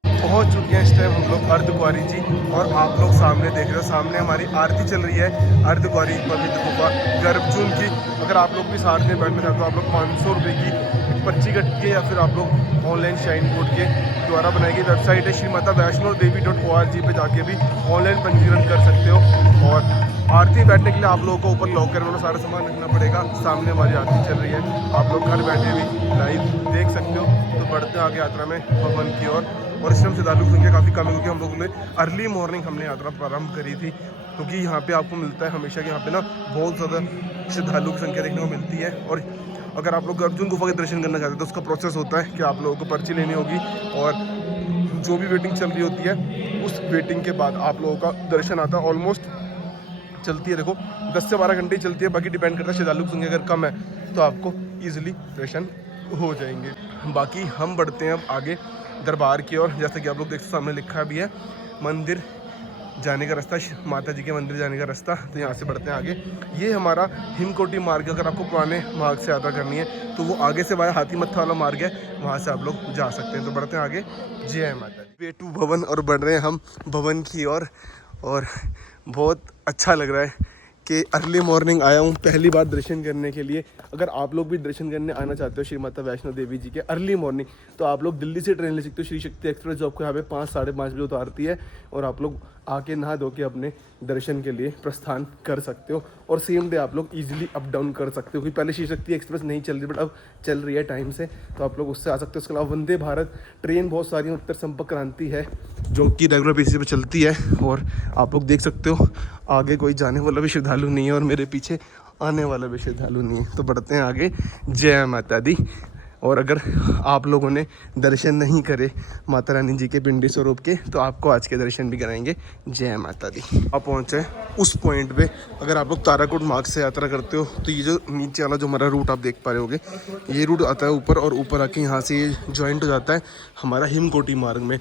पहुंच चुके हैं इस टाइम हम लोग अर्धकुंवारी जी। और आप लोग सामने देख रहे हो, सामने हमारी आरती चल रही है अर्धकुंवारी पवित्र गुफा गर्भजून की। अगर आप लोग भी साथ में बैठना चाहते हो, आप लोग 500 रुपये की पर्ची कट के या फिर आप लोग ऑनलाइन श्राइन बोर्ड के द्वारा बनाई गई वेबसाइट है श्रीमातावैष्णोदेवी.org पे जाके भी ऑनलाइन पंजीकरण कर सकते हो। और आरती बैठने के लिए आप लोगों को ऊपर लॉकर में सारा सामान रखना पड़ेगा। सामने हमारी आरती चल रही है, आप लोग घर बैठे भी लाइव देख सकते हो। तो बढ़ते हैं आगे यात्रा में भवन की ओर। और इस टाइम श्रद्धालु की संख्या काफ़ी कम है क्योंकि हम लोगों ने अर्ली मॉर्निंग हमने यात्रा प्रारंभ करी थी, क्योंकि यहाँ पे आपको मिलता है हमेशा कि यहाँ पे ना बहुत ज़्यादा श्रद्धालु की संख्या देखने को मिलती है। और अगर आप लोग गर्भजून गुफा के दर्शन करना चाहते हैं तो उसका प्रोसेस होता है कि आप लोगों को पर्ची लेनी होगी और जो भी वेटिंग चल रही होती है उस वेटिंग के बाद आप लोगों का दर्शन आता है। ऑलमोस्ट चलती है, देखो 10 से 12 घंटे ही चलती है। बाकी डिपेंड करता है श्रद्धालु की संख्या अगर कम है तो आपको ईजिली दर्शन हो जाएंगे। बाकी हम बढ़ते हैं अब आगे दरबार की ओर। जैसे कि आप लोग देख सकते सामने लिखा भी है मंदिर जाने का रास्ता, माता जी के मंदिर जाने का रास्ता। तो यहाँ से बढ़ते हैं आगे। ये हमारा हिमकोटी मार्ग, अगर आपको पुराने मार्ग से यात्रा करनी है तो वो आगे से वाया हाथी मत्था वाला मार्ग है, वहाँ से आप लोग जा सकते हैं। तो बढ़ते हैं आगे। जय माता दी। वे टू भवन और बढ़ रहे हैं हम भवन की ओर। और बहुत अच्छा लग रहा है कि अर्ली मॉर्निंग आया हूँ पहली बार दर्शन करने के लिए। अगर आप लोग भी दर्शन करने आना चाहते हो श्री माता वैष्णो देवी जी के अर्ली मॉर्निंग, तो आप लोग दिल्ली से ट्रेन ले सकते हो, श्री शक्ति एक्सप्रेस, जो आपको यहाँ पे 5 साढ़े 5 बजे उतारती है, और आप लोग आके नहा धो के अपने दर्शन के लिए प्रस्थान कर सकते हो। और सेम डे आप लोग इजीली अप डाउन कर सकते हो, क्योंकि पहले श्री शक्ति एक्सप्रेस नहीं चल रही, बट अब चल रही है टाइम से, तो आप लोग उससे आ सकते हो। उसके अलावा वंदे भारत ट्रेन बहुत सारी उत्तर संपर्क क्रांति है जो कि रेगुलर बेसिस पे चलती है, और आप लोग देख सकते हो आगे कोई जाने वाला भी श्रद्धालु नहीं है और मेरे पीछे आने वाला भी श्रद्धालु नहीं है। तो बढ़ते हैं आगे। जय माता दी। और अगर आप लोगों ने दर्शन नहीं करे माता रानी जी के पिंडी स्वरूप के, तो आपको आज के दर्शन भी कराएंगे। जय माता दी। आप पहुँचे उस पॉइंट पे। अगर आप लोग ताराकोट मार्ग से यात्रा करते हो तो ये जो नीचे वाला जो हमारा रूट आप देख पा रहे होगे, ये रूट आता है ऊपर, और ऊपर आके यहाँ से ये ज्वाइंट हो जाता है हमारा हिमकोटी मार्ग में।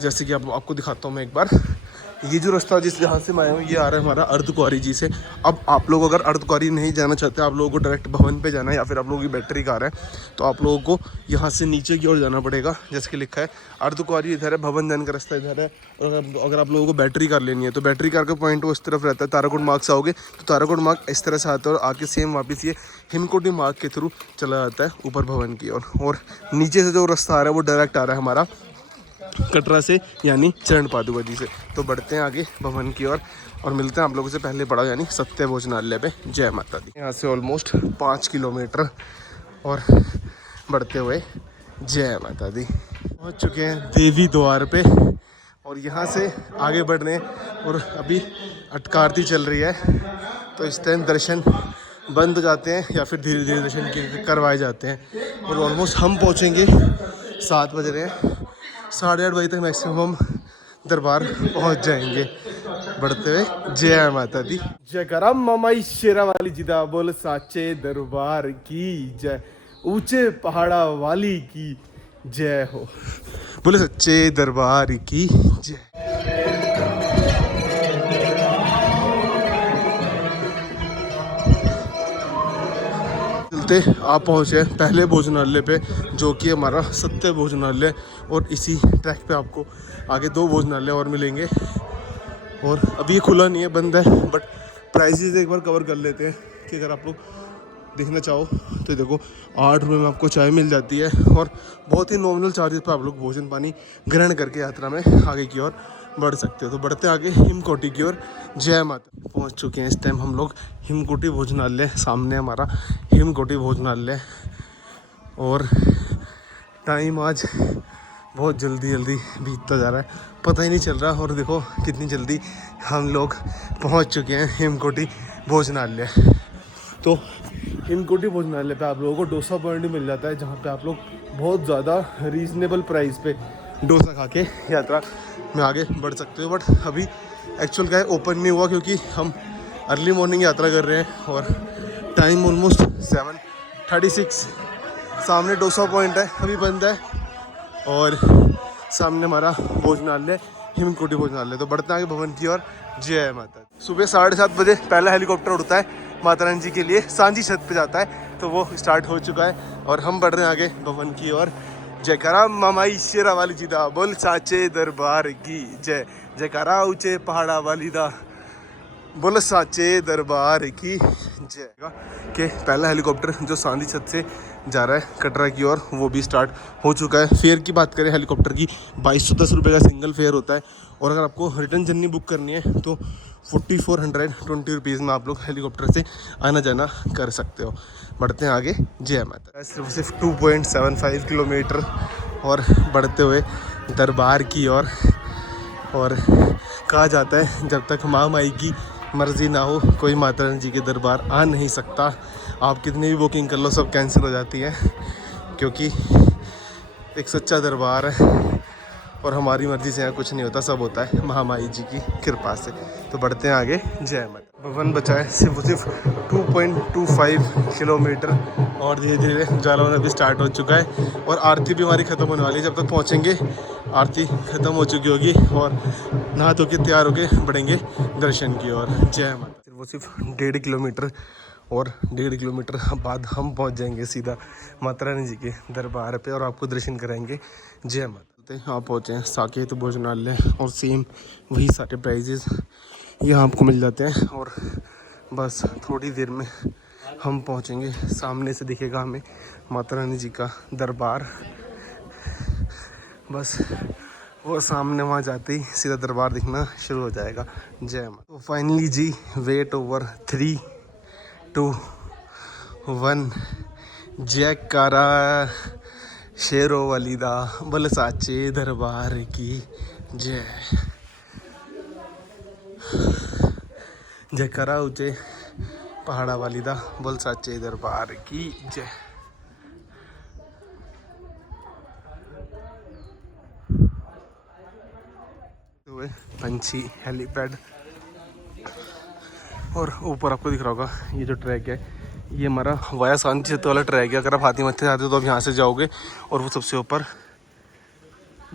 जैसे कि आपको दिखाता हूँ मैं एक बार। ये जो रास्ता जिस जहाँ से मैं आया हूँ, ये आ रहा है हमारा अर्धकुंवारी जी से। अब आप लोग अगर अर्धकुंवारी नहीं जाना चाहते, आप लोगों को डायरेक्ट भवन पे जाना है, या फिर आप लोगों की बैटरी कार है, तो आप लोगों को यहाँ से नीचे की ओर जाना पड़ेगा। जैसे कि लिखा है अर्धकुंवारी इधर है, भवन जाने का रास्ता इधर है। और अगर आप लोगों को बैटरी कार लेनी है, तो बैटरी कार का पॉइंट वो इस तरफ रहता है। ताराकोट मार्ग से आओगे तो ताराकोट मार्ग इस तरह से आता है, और आके सेम वापस ये हिमकोटी मार्ग के थ्रू चला जाता है ऊपर भवन की ओर। और नीचे से जो रास्ता आ रहा है वो डायरेक्ट आ रहा है हमारा कटरा से, यानी चरण पादुका जी से। तो बढ़ते हैं आगे भवन की ओर, और मिलते हैं आप लोगों से पहले पड़ा यानी सत्य भोजनालय पे। जय माता दी। यहाँ से ऑलमोस्ट 5 किलोमीटर और बढ़ते हुए जय माता दी पहुँच चुके हैं देवी द्वार पे। और यहाँ से आगे बढ़ रहे हैं, और अभी अटका आरती चल रही है, तो इस टाइम दर्शन बंद हो जाते हैं या फिर धीरे धीरे दर्शन करवाए जाते हैं। और ऑलमोस्ट हम पहुँचेंगे 7 बज रहे हैं, 8:30 बजे तक मैक्सिमम दरबार पहुंच जाएंगे। बढ़ते हुए जय माता दी। जय करम ममाई शेरा वाली जिदा बोल साचे दरबार की जय, ऊंचे पहाड़ा वाली की जय हो, बोले सच्चे दरबार की जय। आप पहुँचे पहले भोजनालय पे, जो कि हमारा सत्य भोजनालय। और इसी ट्रैक पे आपको आगे 2 भोजनालय और मिलेंगे, और अभी ये खुला नहीं है, बंद है। बट प्राइसेस एक बार कवर कर लेते हैं कि अगर आप लोग देखना चाहो तो देखो 8 रुपये में आपको चाय मिल जाती है, और बहुत ही नॉमिनल चार्जेस पर आप लोग भोजन पानी ग्रहण करके यात्रा में आगे की ओर बढ़ सकते हो। तो बढ़ते आगे हिमकोटी की ओर। जय माता। पहुंच चुके हैं इस टाइम हम लोग हिमकोटी भोजनालय। सामने हमारा हिमकोटी भोजनालय, और टाइम आज बहुत जल्दी बीतता जा रहा है, पता ही नहीं चल रहा। और देखो कितनी जल्दी हम लोग पहुंच चुके हैं हिमकोटी भोजनालय। तो हिमकोटी भोजनालय पे आप लोगों को डोसा पॉइंट मिल जाता है, जहाँ पे आप लोग बहुत ज़्यादा रीज़नेबल प्राइस पे डोसा खा के यात्रा में आगे बढ़ सकते हो। बट अभी एक्चुअल क्या है, ओपन नहीं हुआ, क्योंकि हम अर्ली मॉर्निंग यात्रा कर रहे हैं, और टाइम ऑलमोस्ट 7:36। सामने डोसा पॉइंट है, अभी बंद है, और सामने हमारा भोजनालय हिमकोटी भोजनालय। तो बढ़ते आगे भवन की ओर। जय माता। सुबह 7:30 बजे पहला हेलीकॉप्टर उड़ता है माता रानी जी के लिए, सांझी छत पे जाता है, तो वो स्टार्ट हो चुका है, और हम बढ़ रहे हैं आगे भवन की ओर। जयकारा मामाई शेरा वाली जी दा बोल साचे दरबार की जय, जयकारा ऊंचे पहाड़ा वाली दा बोल साचे दरबार की जय। कि पहला हेलीकॉप्टर जो सांझी छत से जा रहा है कटरा की ओर, वो भी स्टार्ट हो चुका है। फेयर की बात करें हेलीकॉप्टर की, 2210 रुपये का सिंगल फेयर होता है, और अगर आपको रिटर्न जर्नी बुक करनी है तो 4420 रुपीज़ में आप लोग हेलीकॉप्टर से आना जाना कर सकते हो। बढ़ते हैं आगे। जय माता। सिर्फ 2.75 किलोमीटर और बढ़ते हुए दरबार की ओर। और कहा जाता है जब तक माँ माई की मर्ज़ी ना हो, कोई माता रानी जी के दरबार आ नहीं सकता। आप कितनी भी बुकिंग कर लो, सब कैंसिल हो जाती है, क्योंकि एक सच्चा दरबार है, और हमारी मर्ज़ी से यहाँ कुछ नहीं होता, सब होता है महामाई जी की कृपा से। तो बढ़ते हैं आगे। जय माता। भवन बचा है सिर्फ 2.25 किलोमीटर, और धीरे धीरे ज्वालावन अभी स्टार्ट हो चुका है, और आरती भी हमारी ख़त्म होने वाली है। जब तक पहुँचेंगे आरती ख़त्म हो चुकी होगी, और नहा धो के तैयार होके बढ़ेंगे दर्शन की ओर। जय माता। वो सिर्फ 1.5 किलोमीटर, और 1.5 किलोमीटर बाद हम पहुँच जाएंगे सीधा माता रानी जी के दरबार पे, और आपको दर्शन कराएंगे। जय माता। आप पहुँचे हैं साकेत भोजनालय, और सेम वही सारे प्राइजेज़ यहाँ आपको मिल जाते हैं। और बस थोड़ी देर में हम पहुँचेंगे, सामने से दिखेगा हमें माता रानी जी का दरबार। बस वो सामने वहाँ जाते ही सीधा दरबार दिखना शुरू हो जाएगा। जय माता। तो फाइनली जी, वेट ओवर 3, 2, 1, जयकारा शेरों वाली दा, बल साचे दरबार की जय। जयकारा ऊंचे पहाड़ा वाली दा, बल साचे दरबार की जय। पंछी हेलीपैड, और ऊपर आपको दिख रहा होगा ये जो ट्रैक है, ये हमारा वाया शांति सेतु वाला ट्रैक है। अगर आप हाथी मत्थे जाते हो तो आप यहाँ से जाओगे और वो सबसे ऊपर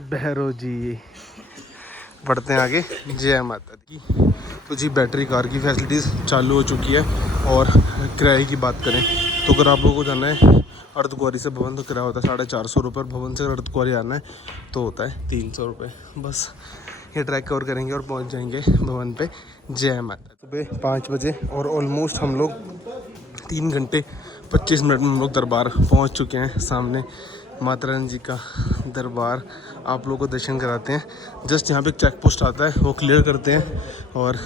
भैरव जी बढ़ते हैं आगे। जय माता दी। तो जी बैटरी कार की फैसिलिटीज़ चालू हो चुकी है। और किराए की बात करें तो अगर आप लोगों को जाना है अर्धकुंवारी से भवन तो किराया होता है 450 रुपये। भवन से अगर अर्धकुंवारी आना है तो होता है 300 रुपये। बस ये ट्रैक कवर करेंगे और पहुंच जाएंगे भवन पे। जय माता। सुबह 5 बजे और ऑलमोस्ट हम लोग 3 घंटे 25 मिनट में हम लोग दरबार पहुंच चुके हैं। सामने माता रानी जी का दरबार, आप लोगों को दर्शन कराते हैं। जस्ट यहाँ पे एक चेक पोस्ट आता है, वो क्लियर करते हैं और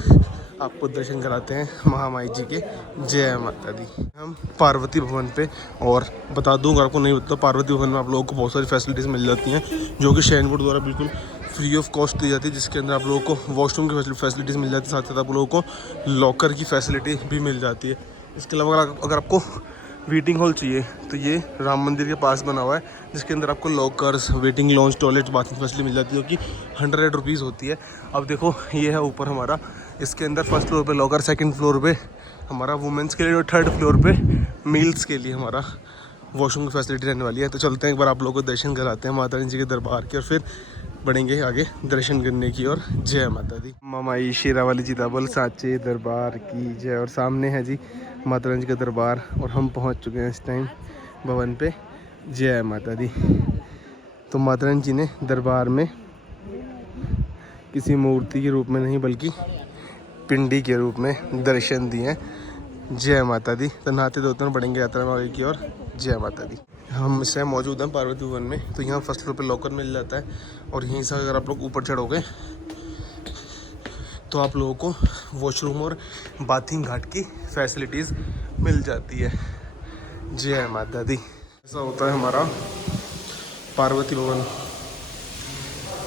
आपको दर्शन कराते हैं महामाई जी के। जय माता दी। हम पार्वती भवन पे, और बता दूंगा आपको नहीं बता, पार्वती भवन में आप लोगों को बहुत सारी फैसिलिटीज़ मिल जाती हैं जो कि शहर बोर्ड द्वारा बिल्कुल फ्री ऑफ कॉस्ट दी जाती है, जिसके अंदर आप लोगों को वॉशरूम की फैसिलिटीज़ मिल जाती है, साथ साथ आप लोगों को लॉकर की फैसिलिटी भी मिल जाती है। इसके अलावा अगर आपको वेटिंग हॉल चाहिए तो ये राम मंदिर के पास बना हुआ है, जिसके अंदर आपको lockers, waiting lounge, toilet, bathing facility मिल जाती है, जो कि 100 रुपीज़ होती है। अब देखो ये है ऊपर हमारा, इसके अंदर फर्स्ट फ्लोर पे लॉकर, सेकंड फ्लोर पे हमारा वुमेंस के लिए, और थर्ड फ्लोर पे मील्स के लिए हमारा वॉशरूम की फैसिलिटी रहने वाली है। तो चलते हैं एक बार आप लोगों को दर्शन कराते हैं माता रानी जी के दरबार के, और फिर बढ़ेंगे आगे दर्शन करने की ओर। जय माता दी। मामाई शेरा वाली जी बोल साचे दरबार की जय। और सामने है जी माता रानी जी का दरबार, और हम पहुंच चुके हैं इस टाइम भवन पे। जय माता दी। तो माता रानी जी ने दरबार में किसी मूर्ति के रूप में नहीं बल्कि पिंडी के रूप में दर्शन दिए। जय माता दी। तो नहाते धोते हैं बढ़ेंगे यात्रा में आगे की ओर। जय माता दी। हम इस टाइम मौजूद हैं पार्वती भवन में। तो यहाँ फर्स्ट फ्लोर पे लॉकर मिल जाता है, और यहीं से अगर आप लोग ऊपर चढ़ोगे तो आप लोगों को वॉशरूम और बाथिंग घाट की फैसिलिटीज़ मिल जाती है। जय माता दी। ऐसा होता है हमारा पार्वती भवन।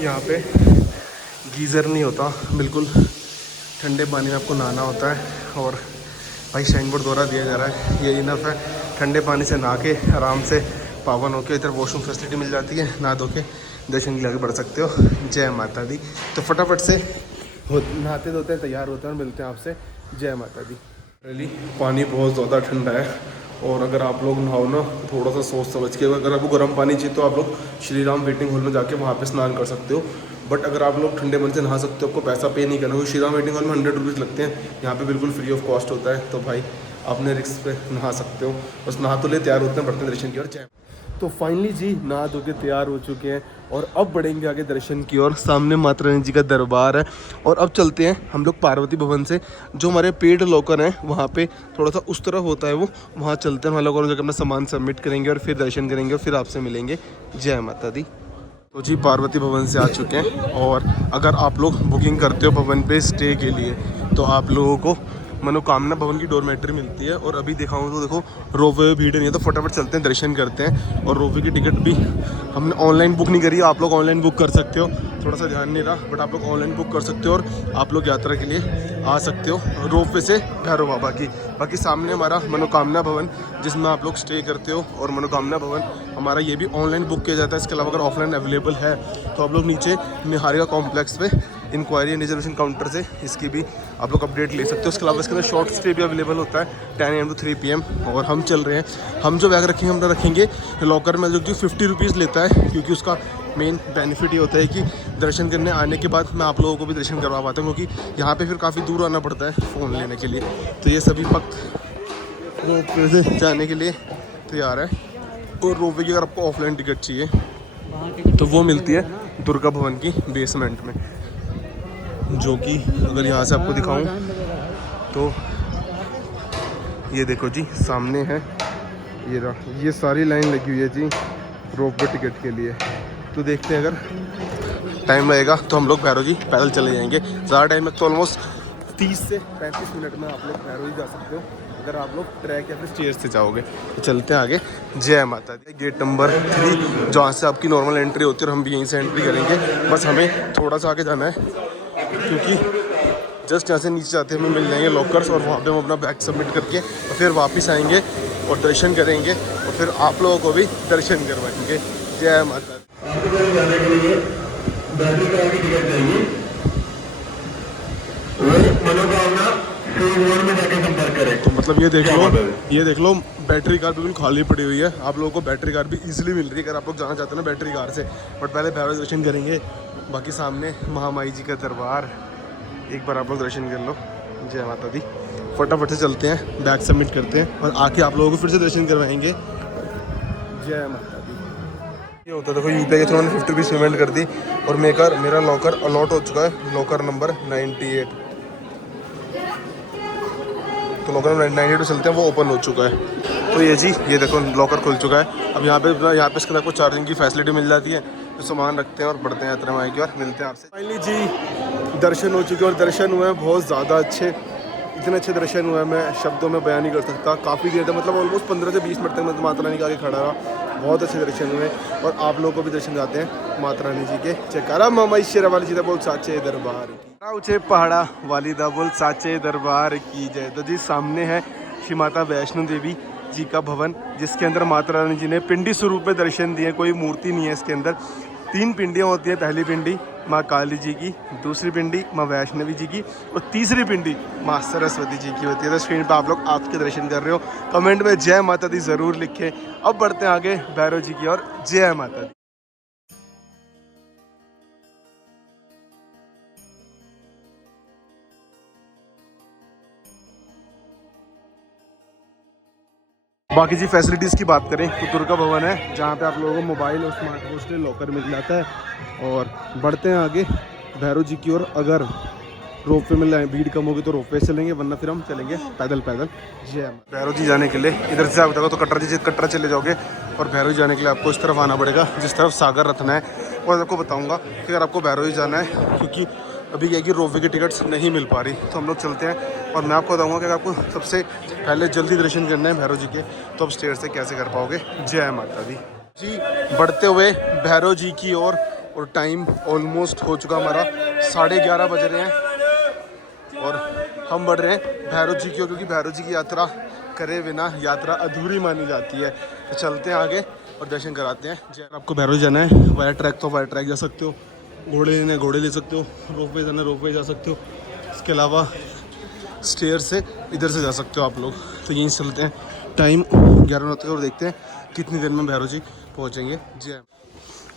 यहाँ पे गीज़र नहीं होता, बिल्कुल ठंडे पानी में आपको नहाना होता है, और भाई साइन बोर्ड द्वारा दिया जा रहा है, ये इनफ है। ठंडे पानी से नहा के आराम से पावन होकर इधर वॉशरूम फैसिलिटी मिल जाती है, नहा धो के दर्शन के लिए आगे बढ़ सकते हो। जय माता दी। तो फटाफट से नहाते धोते हैं, तैयार होते हैं और मिलते हैं आपसे। जय माता दी। पहली पानी बहुत ज़्यादा ठंडा है, और अगर आप लोग नहाओ ना थोड़ा सा सोच समझ के, अगर आपको गर्म पानी चाहिए तो आप लोग श्री राम वेटिंग हॉल में जाके वहाँ पे स्नान कर सकते हो। बट अगर आप लोग ठंडे पानी से नहा सकते हो, आपको पैसा पे नहीं करना, क्योंकि श्री राम वेटिंग हॉल में 100 रुपीज़ लगते हैं, यहाँ पे बिल्कुल फ्री ऑफ कॉस्ट होता है। तो भाई अपने रिस्क पे नहा सकते हो। बस नहा तो ले तैयार होते हैं, बढ़ते दर्शन की ओर। जय। तो फाइनली जी नहा धो के तैयार हो चुके हैं, और अब बढ़ेंगे आगे दर्शन की ओर। सामने माता रानी जी का दरबार है, और अब चलते हैं हम लोग पार्वती भवन से। जो हमारे पेड लॉकर हैं वहाँ पे थोड़ा सा उस तरफ होता है, वो वहाँ चलते हैं। वहाँ लॉकर में जाकर अपना सामान सबमिट करेंगे और फिर दर्शन करेंगे, और फिर आपसे मिलेंगे। जय माता दी। तो जी पार्वती भवन से आ चुके हैं, और अगर आप लोग बुकिंग करते हो भवन पे स्टे के लिए तो आप लोगों को मनोकामना भवन की डोरमेट्री मिलती है। और अभी दिखाऊँ तो देखो रोपवे भीड़ नहीं है, तो फटाफट चलते हैं दर्शन करते हैं। और रोपवे की टिकट भी हमने ऑनलाइन बुक नहीं करी, आप लोग ऑनलाइन बुक कर सकते हो, थोड़ा सा ध्यान नहीं रहा, बट आप लोग ऑनलाइन बुक कर सकते हो और आप लोग यात्रा के लिए आ सकते हो रोपवे से भैरव बाबा की। बाकी सामने हमारा मनोकामना भवन जिसमें आप लोग स्टे करते हो, और मनोकामना भवन हमारा ये भी ऑनलाइन बुक किया जाता है। इसके अलावा अगर ऑफलाइन अवेलेबल है तो आप लोग नीचे निहारिका कॉम्प्लेक्स पे इंक्वायरी एंड रिजर्वेशन काउंटर से इसकी भी आप लोग अपडेट ले सकते हो। इसके अलावा इसके अंदर शॉर्ट स्टे भी अवेलेबल होता है 10 AM to 3 PM। और हम चल रहे हैं, हम जो बैग रखेंगे हम रखेंगे लॉकर में, जो कि 50 रुपीज़ लेता है, क्योंकि उसका मेन बेनिफिट ये होता है कि दर्शन करने आने के बाद मैं आप लोगों को भी दर्शन करवा पाता हूँ, क्योंकि यहाँ पे फिर काफ़ी दूर आना पड़ता है फ़ोन लेने के लिए। तो ये सभी वक्त रोपवे से जाने के लिए तैयार है। और रोपवे की अगर आपको ऑफलाइन टिकट चाहिए तो वो मिलती है दुर्गा भवन की बेसमेंट में। जो कि अगर यहाँ से आपको दिखाऊं तो ये देखो जी सामने है, ये सारी लाइन लगी हुई है जी रोप वे टिकट के लिए। तो देखते हैं अगर टाइम लगेगा तो हम लोग भैरव जी पैदल चले जाएंगे। ज़्यादा टाइम है तो ऑलमोस्ट 30 से 35 मिनट में आप लोग भैरव जी जा सकते हो अगर आप लोग ट्रैक या फिर स्टेयर्स से जाओगे। तो चलते हैं आगे। जय माता दी। गेट नंबर 3 जहाँ से आपकी नॉर्मल एंट्री होती है और हम भी यहीं से एंट्री करेंगे। बस हमें थोड़ा सा आगे जाना है क्योंकि जस्ट यहाँ से नीचे जाते हमें मिल जाएंगे लॉकर्स और वहाँ पे हम अपना बैग सबमिट करके और फिर वापस आएंगे और दर्शन करेंगे और फिर आप लोगों को भी दर्शन करवाएंगे। जय माता दी। तो मतलब ये देख लो बैटरी कार बिल्कुल खाली पड़ी हुई है। आप लोगों को बैटरी कार भी इजीली मिल रही है अगर आप लोग जाना चाहते हैं ना बैटरी कार से। बट पहले भैरव दर्शन करेंगे, बाकी सामने महामाई जी का दरबार एक बार आप लोग दर्शन कर लो। जय माता दी। फटाफट से चलते हैं, बैग सबमिट करते हैं और आके आप लोगों को फिर से दर्शन करवाएंगे। जय माता दी। ये होता है देखो यूपीआई के थ्रू मैंने 50 रुपीज़ पेमेंट कर दी और मेरा लॉकर अलॉट हो चुका है, लॉकर नंबर 98। तो लॉकर नंबर 98 चलते हैं, वो ओपन हो चुका है। तो ये जी ये देखो लॉकर खुल चुका है। अब यहाँ पे इसके अंदर आपको चार्जिंग की फैसिलिटी मिल जाती है। तो सामान रखते हैं और बढ़ते हैं यात्रा में आएगी और मिलते हैं आपसे। फाइनली जी दर्शन हो चुके हैं और दर्शन हुए हैं बहुत ज़्यादा अच्छे, इतने अच्छे दर्शन हुए हैं मैं शब्दों में बयान नहीं कर सकता। काफ़ी देर तक मतलब ऑलमोस्ट 15 से 20 मिनट तक मैं माता रानी के आगे खड़ा रहा। बहुत अच्छे दर्शन हुए और आप लोगों को भी दर्शन जाते हैं माता रानी जी के। चकारा मामाई शेरा वाली जी दा बोल साचे दरबार की, ऊंचे पहाड़ा वाली दा बोल साचे दरबार की जय। तो जी सामने है श्री माता वैष्णो देवी जी का भवन, जिसके अंदर माता रानी जी ने पिंडी स्वरूप में दर्शन दिए। कोई मूर्ति नहीं है इसके अंदर। 3 पिंडियाँ होती हैं। पहली पिंडी माँ काली जी की, दूसरी पिंडी माँ वैष्णवी जी की और तीसरी पिंडी माँ सरस्वती जी की होती है। तो स्क्रीन पर आप लोग आपके दर्शन कर रहे हो। कमेंट में जय माता दी ज़रूर लिखें। अब बढ़ते हैं आगे भैरव जी की ओर। जय माता दी। बाकी जी फैसिलिटीज़ की बात करें तो दुर्गा भवन है जहाँ पे आप लोगों को मोबाइल और स्मार्ट वॉच के लॉकर मिल जाता है। और बढ़ते हैं आगे भैरव जी की ओर। अगर रोपवे में भीड़ कम होगी तो रोपवे चलेंगे, वरना फिर हम चलेंगे पैदल। जय भैरव जी जाने के लिए इधर से आप देखो तो कटरा चले जाओगे और भैरव जी जाने के लिए आपको इस तरफ आना पड़ेगा जिस तरफ सागर रत्ना है। और आपको बताऊँगा कि अगर आपको भैरव जी जाना है क्योंकि अभी क्या कि रोपवे की टिकट्स नहीं मिल पा रही, तो हम लोग चलते हैं। और मैं आपको बताऊंगा कि आपको सबसे पहले जल्दी दर्शन करना है भैरव जी के, तो आप स्टेयर से कैसे कर पाओगे। जय माता दी जी। बढ़ते हुए भैरव जी की ओर और टाइम ऑलमोस्ट हो चुका हमारा 11:30 बज रहे हैं और हम बढ़ रहे हैं भैरव जी की ओर, क्योंकि भैरव जी की यात्रा करे बिना यात्रा अधूरी मानी जाती है। तो चलते हैं आगे और दर्शन कराते हैं। जय। आपको भैरव जी जाना है वाया ट्रैक तो वाया ट्रैक जा सकते हो, घोड़े लेने घोड़े ले सकते हो, रोपवे जाना रोपवे जा सकते हो। इसके अलावा स्टेयर से इधर से जा सकते हो आप लोग। तो यहीं से चलते हैं। टाइम 11 होते हैं और देखते हैं कितनी देर में भैरव जी पहुँचेंगे। जय।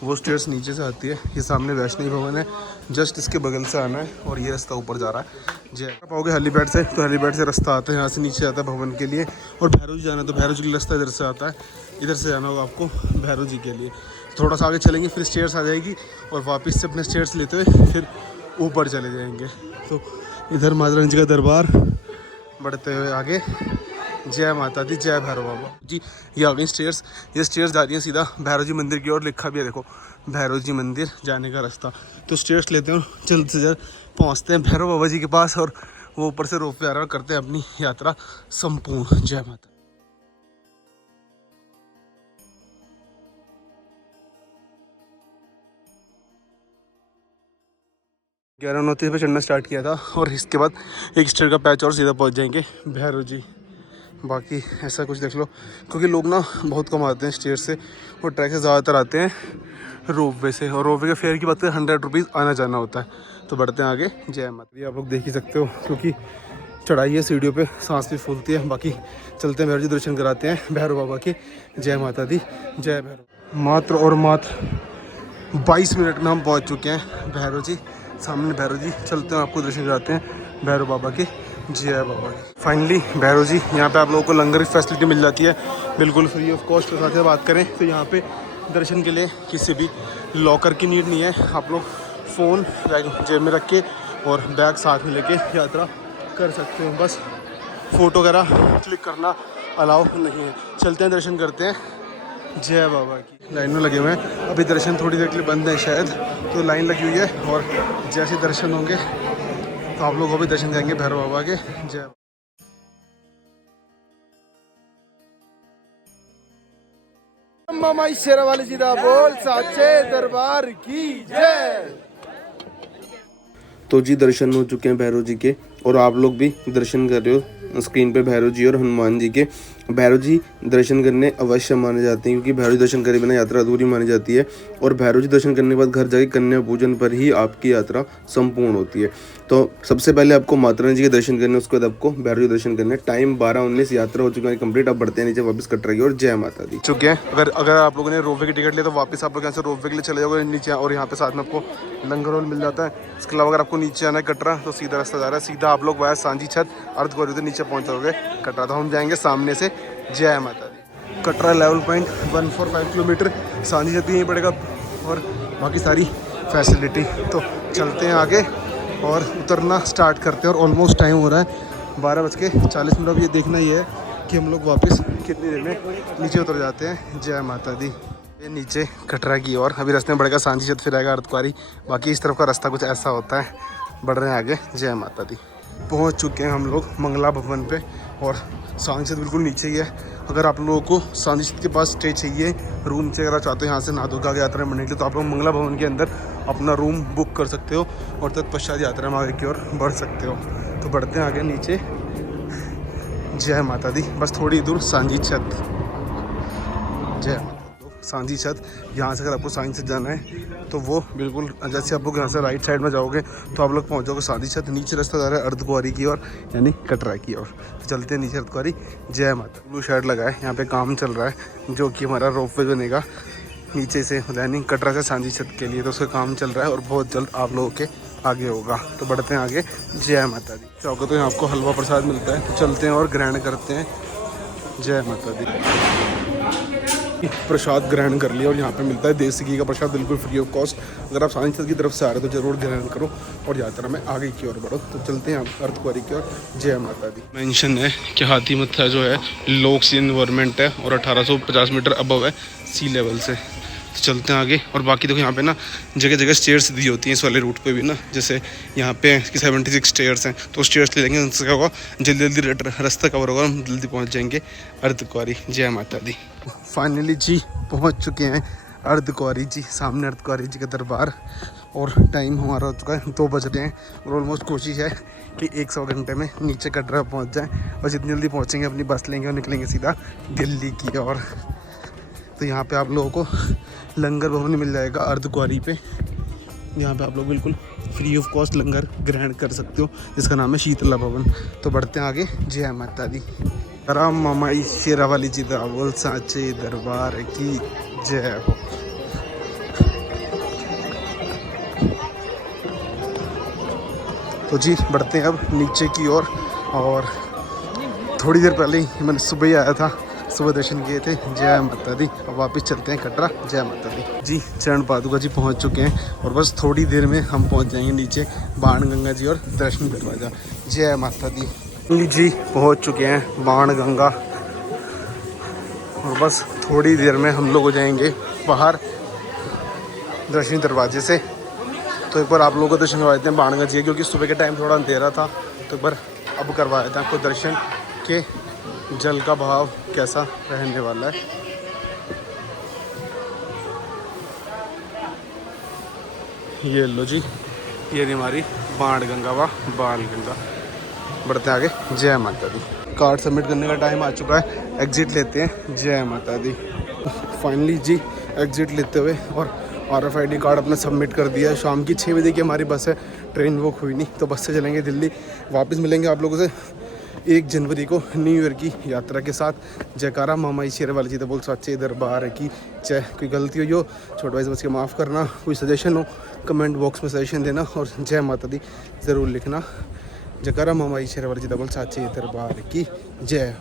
वो स्टेयर्स नीचे से आती है, ये सामने वैष्णवी भवन है, जस्ट इसके बगल से आना है और ये रास्ता ऊपर जा रहा है। जय। पाओगे हेलीपैड से, तो हेलीपैड से रास्ता आता है, यहाँ से नीचे आता है भवन के लिए। और भैरव जी जाना है तो भैरव जी का रास्ता इधर से आता है, इधर से जाना होगा आपको भैरव जी के लिए। थोड़ा सा आगे चलेंगे फिर स्टेयर्स आ जाएगी और वापस से अपने स्टेयर्स लेते हुए फिर ऊपर चले जाएंगे। तो इधर माता रानी जी का दरबार। बढ़ते हुए आगे। जय माता दी। जय भैरव बाबा जी। ये आ गई स्टेयर्स। ये स्टेयर्स जा रही हैं सीधा भैरव जी मंदिर की ओर। लिखा भी है देखो भैरव जी मंदिर जाने का रास्ता। तो स्टेयर्स लेते हैं और जल्द से जल्द पहुँचते हैं भैरव बाबा जी के पास और वो ऊपर से रोपवे आ रहा है, करते हैं अपनी यात्रा संपूर्ण। जय माता। 11:29 पे चढ़ना स्टार्ट किया था और इसके बाद एक स्टेयर का पैच और सीधा पहुंच जाएंगे भैरव जी। बाकी ऐसा कुछ देख लो, क्योंकि लोग ना बहुत कम आते हैं स्टेयर से और ट्रैक से ज़्यादातर आते हैं रोपवे से। और रोपवे के फेयर की बात करें 100 रुपीज़ आना जाना होता है। तो बढ़ते हैं आगे। जय माता दी। आप लोग देख ही सकते हो क्योंकि चढ़ाई है सीढ़ियों पे, सांस भी फूलती है। बाकी चलते हैं भैरव जी दर्शन कराते हैं भैरव बाबा के। जय माता दी। जय भैरव। मात्र 22 मिनट में हम पहुँच चुके हैं भैरव जी। सामने भैरव जी, चलते हैं आपको दर्शन कराते हैं भैरव बाबा के। जय बाबा। फाइनली भैरव जी, यहाँ पे आप लोगों को लंगर की फैसिलिटी मिल जाती है बिल्कुल फ्री ऑफ कॉस्ट। के साथ बात करें तो यहाँ पे दर्शन के लिए किसी भी लॉकर की नीड नहीं है। आप लोग फ़ोन जेब में रख के और बैग साथ में लेके यात्रा कर सकते हैं। बस फ़ोटो वगैरह क्लिक करना अलाउ नहीं है। चलते हैं, दर्शन करते हैं जय बाबा की। लाइन में लगे हुए हैं, अभी दर्शन थोड़ी देर के लिए बंद है शायद, तो लाइन लगी हुई है और जैसे दर्शन होंगे तो आप लोग को भी दर्शन करेंगे भैरव बाबा के। जय मामा शेरा वाली जी दा बोल साचे दरबार की जय। तो जी दर्शन हो चुके हैं भैरव जी के, और आप लोग भी दर्शन कर रहे हो स्क्रीन पे भैरव जी और हनुमान जी के। भैरव जी दर्शन करने अवश्य माने जाते हैं, क्योंकि भैरव जी दर्शन करे बिना यात्रा अधूरी मानी जाती है, और भैरव जी दर्शन करने के बाद घर जाके कन्या पूजन पर ही आपकी यात्रा संपूर्ण होती है। तो सबसे पहले आपको माता रानी जी के दर्शन करने, उसके बाद आपको भैरव जी दर्शन करने। टाइम 12:19, यात्रा हो चुकी है कंप्लीट। अब बढ़ते हैं नीचे वापस कटरा की और जय माता दी चुके हैं। अगर आप लोगों ने रोपवे की टिकट लिया तो वापस आप लोग यहाँ से रोपवे के लिए चले जाओगे नीचे, और यहाँ पे साथ में आपको लंगर रोल मिल जाता है। इसके अलावा अगर आपको नीचे आना है कटरा तो सीधा रास्ता जा रहा है, सीधा आप लोग वाया सांझी छत अर्धगौरी से नीचे पहुँच जाओगे कटरा। तो हम जाएंगे सामने से जय माता दी। कटरा लेवल पॉइंट 145 किलोमीटर, सांझी छत यहीं पड़ेगा और बाकी सारी फैसिलिटी। तो चलते हैं आगे और उतरना स्टार्ट करते हैं, और ऑलमोस्ट टाइम हो रहा है 12:40। अब ये देखना ही है कि हम लोग वापस कितनी देर में नीचे उतर जाते हैं। जय माता दी। ये नीचे कटरा की ओर अभी रास्ते में बढ़ेगा सांझी छत, फिर आएगा अर्धकुआरी। बाकी इस तरफ का रास्ता कुछ ऐसा होता है। बढ़ रहे हैं आगे। जय माता दी। पहुंच चुके हैं हम लोग मंगला भवन पे, और सांझी छत बिल्कुल नीचे ही है। अगर आप लोगों को सांझी छत के पास स्टे चाहिए, रूम से अगर आप चाहते हो यहाँ से नादुर्गा की यात्रा में बढ़ने के लिए, तो आप लोग मंगला भवन के अंदर अपना रूम बुक कर सकते हो और तत्पश्चात यात्रा में आगे की ओर बढ़ सकते हो। तो बढ़ते हैं आगे नीचे। जय माता दी। बस थोड़ी दूर सांझी छत। जय माता दी। सांझी छत, यहाँ से अगर आपको सांझी छत जाना है तो वो बिल्कुल जैसे आप लोग यहाँ से राइट साइड में जाओगे तो आप लोग पहुँच जाओगे सांझी छत। नीचे रास्ता जा रहा है अर्धकुआरी की ओर, यानी कटरा की ओर। तो चलते हैं नीचे अर्धकुआरी। जय माता। ब्लू शर्ट लगा है, यहाँ पे काम चल रहा है जो कि हमारा रोपवे बनेगा नीचे से, यानी कटरा से सांझी छत के लिए। तो उसका काम चल रहा है और बहुत जल्द आप लोगों के आगे होगा। तो बढ़ते हैं आगे। जय माता दी। चौके तो यहाँ आपको हलवा प्रसाद मिलता है, तो चलते हैं और ग्रहण करते हैं। जय माता दी। प्रसाद ग्रहण कर लिया, और यहाँ पे मिलता है देसी घी का प्रसाद बिल्कुल फ्री ऑफ कॉस्ट। अगर आप सांझी छत की तरफ से आ रहे हो तो जरूर ग्रहण करो और यात्रा में आगे की ओर बढ़ो। तो चलते हैं अर्धकुआरी की ओर। जय माता दी। मेंशन है कि हाथी मत्था जो है लो ऑक्सीजन एनवायरनमेंट है और 1850 मीटर अबव है सी लेवल से। तो चलते हैं आगे। और बाकी देखो यहाँ पे ना जगह जगह स्टेयर्स दी होती हैं इस वाले रूट पे भी ना, जैसे यहाँ पे कि 76 स्टेयर्स हैं, तो स्टेयर्स ले लेंगे, उनसे क्या होगा जल्दी जल्दी रास्ता कवर होगा, हम जल्दी पहुँच जाएंगे अर्धकुआरी। जय माता दी। फाइनली जी पहुँच चुके हैं अर्धकुआरी जी, सामने अर्धकुआरी जी का दरबार। और टाइम हमारा हो चुका है 2 बज रहे हैं, और ऑलमोस्ट कोशिश है कि 100 घंटे में नीचे कटरा पहुँच जाएँ, और जितनी जल्दी पहुँचेंगे अपनी बस लेंगे और निकलेंगे सीधा दिल्ली की ओर। तो यहाँ पे आप लोगों को लंगर भवन मिल जाएगा अर्धकुआरी पे। यहाँ पे आप लोग बिल्कुल फ्री ऑफ कॉस्ट लंगर ग्रहण कर सकते हो, जिसका नाम है शीतला भवन। तो बढ़ते हैं आगे। जय माता दी। राम मामा शेरा वाली जी दा बोल साचे दरबार की जय हो। तो जी बढ़ते हैं अब नीचे की ओर, और थोड़ी देर पहले ही मैंने सुबह ही आया था, सुबह दर्शन किए थे। जय माता दी। अब वापस चलते हैं कटरा। जय माता दी जी। चरण पादुका जी पहुंच चुके हैं, और बस थोड़ी देर में हम पहुंच जाएंगे नीचे बाण गंगा जी और दर्शन दरवाजा। जय माता दी जी। पहुंच चुके हैं बाण गंगा, और बस थोड़ी देर में हम लोग हो जाएंगे बाहर दर्शन दरवाजे से। तो एक बार आप लोगों को दर्शन करवा देते हैं बाण गंगा जी, क्योंकि सुबह के टाइम थोड़ा अंधेरा था, तो एक बार अब करवा देते हैं आपको दर्शन के जल का भाव कैसा रहने वाला है। ये लो जी, ये रही हमारी बाण गंगा व बाल गंगा। बढ़ते आगे। जय माता दी। कार्ड सबमिट करने का टाइम आ चुका है, एग्जिट लेते हैं। जय माता दी। फाइनली जी एग्जिट लेते हुए और RFID कार्ड अपना सबमिट कर दिया है। शाम की 6 बजे की हमारी बस है, ट्रेन बुक हुई नहीं, तो बस से चलेंगे दिल्ली। वापस मिलेंगे आप लोगों से 1 जनवरी को न्यू ईयर की यात्रा के साथ। जयकारा मामा शेर वाली जी बोल सच्चे दरबार की जय। कोई गलती हुई हो छोटे भाई समझ के माफ़ करना, कोई सजेशन हो कमेंट बॉक्स में सजेशन देना, और जय माता दी ज़रूर लिखना। जयकारा मामा शेर वाली जी बोल सच्चे दरबार की जय।